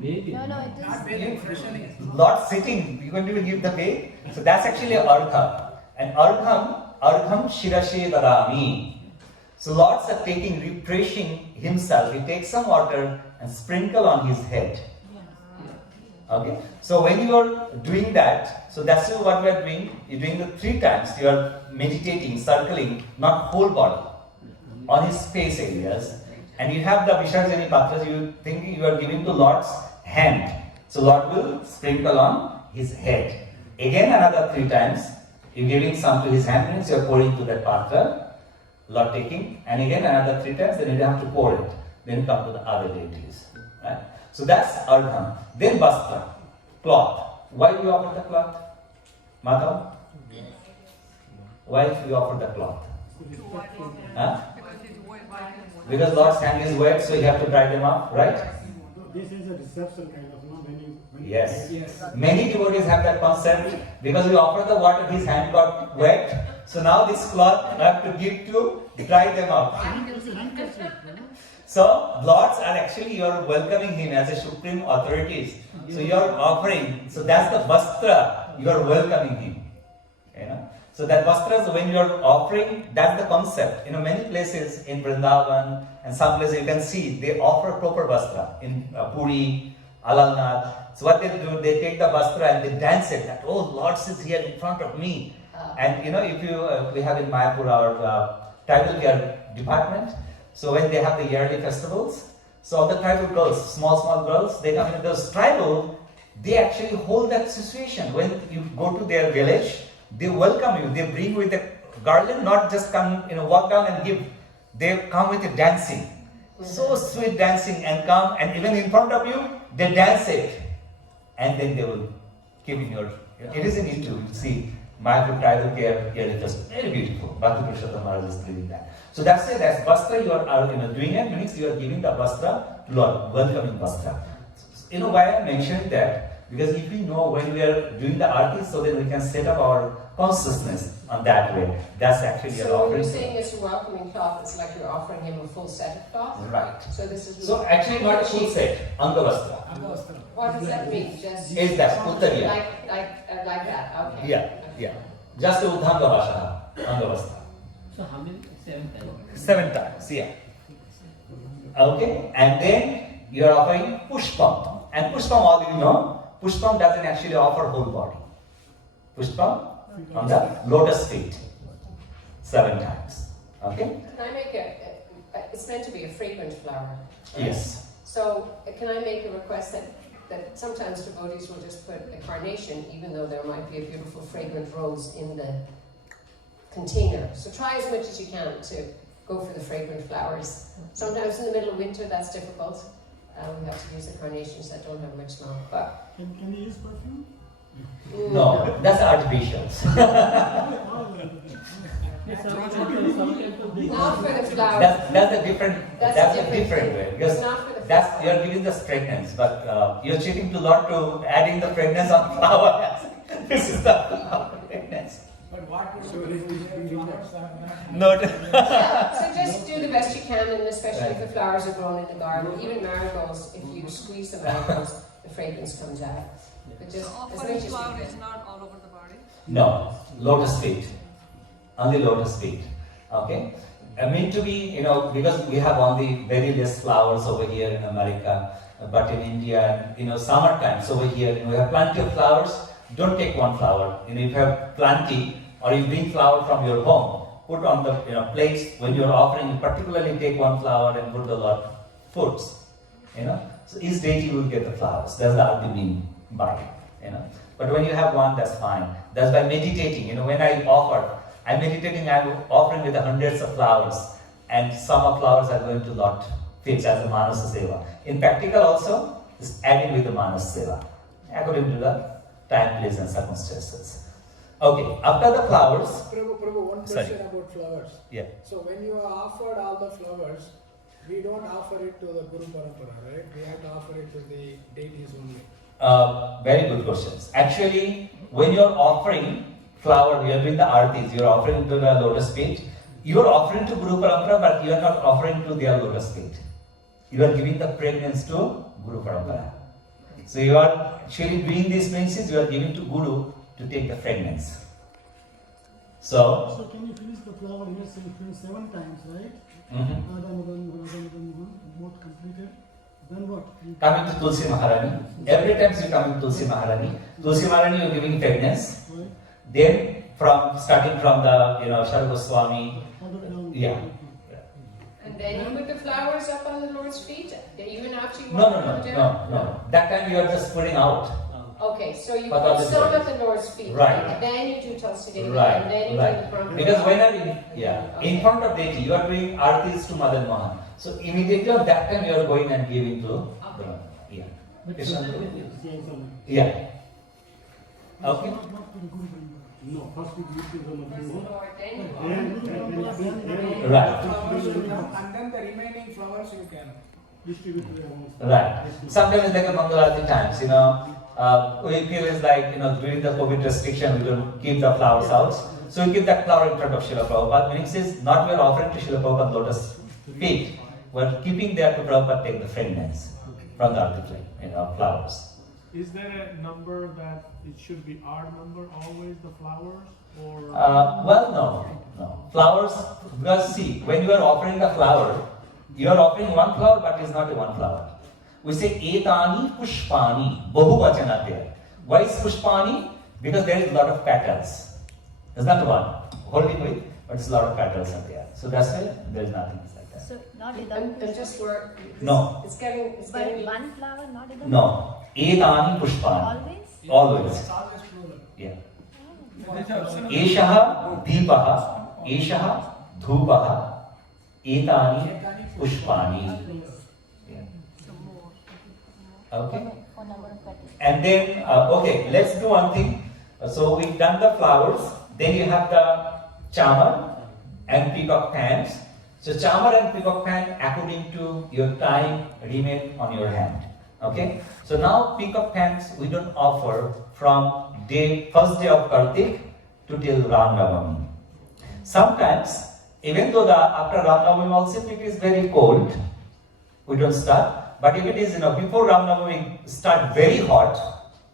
Baby. Not bathing, freshening. Not sitting. You're going to give the bathe. So that's actually a argham. And argham shirashe dadami. So Lord's are taking, refreshing himself. He takes some water and sprinkle on his head. Okay. So when you are doing that, so that's what we are doing. You're doing the 3 times. You are meditating, circling, not whole body, on his face areas. And you have the Visharjani Patras, you think you are giving to Lord's hand. So Lord will sprinkle on his head. Again another 3 times, you're giving some to his hand, means you're pouring to that Patra, Lord taking, and again another 3 times, then you don't have to pour it. Then you come to the other deities. Right? So that's Ardham. Then Bastra, cloth. Why do you offer the cloth? Madhav? Why do you offer the cloth? Huh? Because Lord's hand is wet, so you have to dry them up, right? This is a deception kind of, no? When you Yes. Many devotees have that concept. Because we offer the water, his hand got wet. So now this cloth I have to give to dry them up. So Lords are actually, you are welcoming him as a supreme authorities. So you are offering. So that's the vastra. You are welcoming him. You know. So that vastras, when you are offering, that's the concept. Many places in Vrindavan and some places you can see they offer proper vastra in Puri, Alalnath. So what they do, they take the vastra and they dance it. That Lord is here in front of me. And if we have in Mayapur our tribal care department. So when they have the yearly festivals, so all the tribal girls, small girls, they come in those tribal. They actually hold that situation. When you go to their village, they welcome you. They bring with a garland, not just come, walk down and give. They come with a dancing. So sweet dancing and come and even in front of you, they dance it. And then they will keep in your, it is in YouTube, you see, Mayapur tribal care, it was very beautiful. Bhakti Purushottam Maharaj is doing that. So that's it, that's Vastra, you are doing it, means you are giving the Vastra to Lord, welcoming Vastra. Why I mentioned that? Because if we know when we are doing the arti, so then we can set up our consciousness on that way. That's actually an So when offering. you're saying it's a welcoming cloth, it's like you're offering him a full set of cloth? Right. So this is... So actually not a full set, Anga Vastra. What does that mean? Just... Is that Uttariya? Like that, okay. Yeah. Just the Uddhanga Vasha, Anga Vastra. So how many? 7 times? 7 times, yeah. Okay, and then you are offering Pushpam. And Pushpam, all you know, Pushpam doesn't actually offer whole body. Pushpam on the lotus feet. 7 times. Okay? Can I make it's meant to be a fragrant flower. Yes. So can I make a request that sometimes devotees will just put a carnation, even though there might be a beautiful fragrant rose in the container. So try as much as you can to go for the fragrant flowers. Sometimes in the middle of winter that's difficult. We have to use the carnations that don't have much smell. But Can you use perfume? No, that's artificial. Not for the flowers. That's a different. That's a different way because Not for the that's flowers. you're giving the fragrance, but you're cheating to Lord to adding the fragrance on flowers. This is the flower fragrance. But what would you do if the flowers are not? Not. Yeah, so just do the best you can, and especially if the flowers are grown in the garden. Even marigolds, if you squeeze the marigolds, the fragrance comes out. But just So as much offering as you flower can. is not all over the body? No, lotus feet. Only lotus feet. Okay? Meant to be, because we have only very less flowers over here in America, but in India, summer times over here, we have plenty of flowers. Don't take one flower. If you have plenty, or you bring flower from your home, put on the plates when you're offering. Particularly take one flower and put a lot of fruits. So each deity will get the flowers. That's the ultimate by. But when you have one, that's fine. That's by meditating. When I offer, I'm meditating, I'm offering with the hundreds of flowers, and some of flowers are going to lot fits as a manasa seva. In practical also, is adding with the manasa seva, according to the time, place, and circumstances. Okay, after the flowers. Prabhu, one question about flowers. Yeah. So when you are offered all the flowers, we don't offer it to the Guru Parampara, right? We have to offer it to the deities only. Very good questions. Actually, when you're offering flower, you're doing the artis, you're offering to the lotus feet, you're offering to Guru Parampara, but you're not offering to their lotus feet. You are giving the fragrance to Guru Parampara. So you are actually doing these mentions, you are giving to Guru to take the fragrance. So can you finish the flower here 7 times, right? Both completed. Then what? Coming to Tulsi Maharani. Every time you come to Tulsi Maharani, you're giving fragrance. Right. Then starting from the Shara Goswami. Yeah. And then you put the flowers up on the Lord's feet, even after you No. walk them down? That time you are just putting out. Okay, so you But put other some way. at the Lord's feet, Right. and then you do Tulsi Devi, Right, and then you right. do the front. Because when in front of deity, you are doing artis to Madan Mohan. So immediately on that time you are going and giving to the yeah. Okay. No, first we give to the Lord. Right. And then the remaining flowers you can distribute to everyone. Right. Sometimes it's like a Mangalarati times, we feel it's like, during the COVID restriction, we don't keep the flowers out. So we keep that flower in front of Srila Prabhupada. When it says, not we are offering to Srila Prabhupada lotus feet, we're keeping there to Prabhupada take the fragrance from the article, flowers. Is there a number that it should be odd number always, the flowers? Or No. Flowers, because see, when you are offering the flower, you are offering one flower, but it's not a one flower. We say etani pushpani, bahuvachana there. Why is pushpani? Because there is a lot of petals. There's not one holding with, but it's a lot of petals are there. So that's why there is nothing like that. So not And just work. No. It's getting. one flower, not enough? No. Etani pushpani. Always? Always. Yeah. Eshaha deepaha, eshaha dhupaha, etani pushpani. Okay. And then, let's do one thing. So we've done the flowers. Then you have the chamar and peacock fans. So chamar and peacock fan, according to your time, remain on your hand. Okay. So now peacock fans we don't offer from first day of Kartik to till Ram Navami. Sometimes, even though after Ram Navami also, if it is very cold, we don't start. But if it is, before Ram Navami start very hot,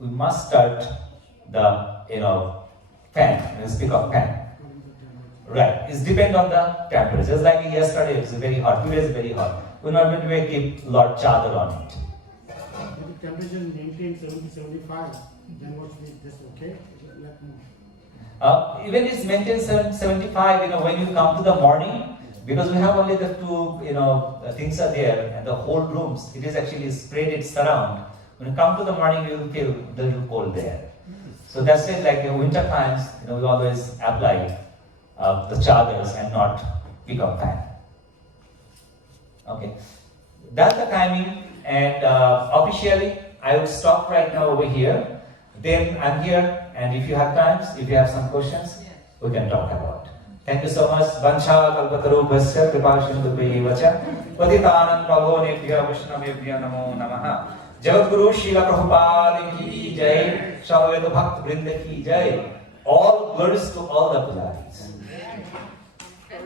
we must start the fan, peacock fan. Right. It's depend on the temperature. Just like yesterday, it was very hot. Today is very hot. We're not going to keep Lord Chadar on it. If the temperature is maintained 70-75, then what's just okay? Let me know. Even it's maintained 75, when you come to the morning, because we have only the two, things are there, and the whole rooms, it is actually spread its around. When you come to the morning, you will feel a little cold there. So that's it, like in winter times, we always apply the chadars and not peacock fan. Okay. That's the timing, and officially, I would stop right now over here. Then I'm here, and if you have times, if you have some questions, we can talk about. Thank you so much. Vansha kalpatarubhasya kripasindubhyevacha patitanam pavonebhyo vaishnavebhyo namo namaha. Jagadguru Srila Prabhupada ki jai, Shamaveda Bhakt Vrinda ki jai. All glories to all the Pujaris.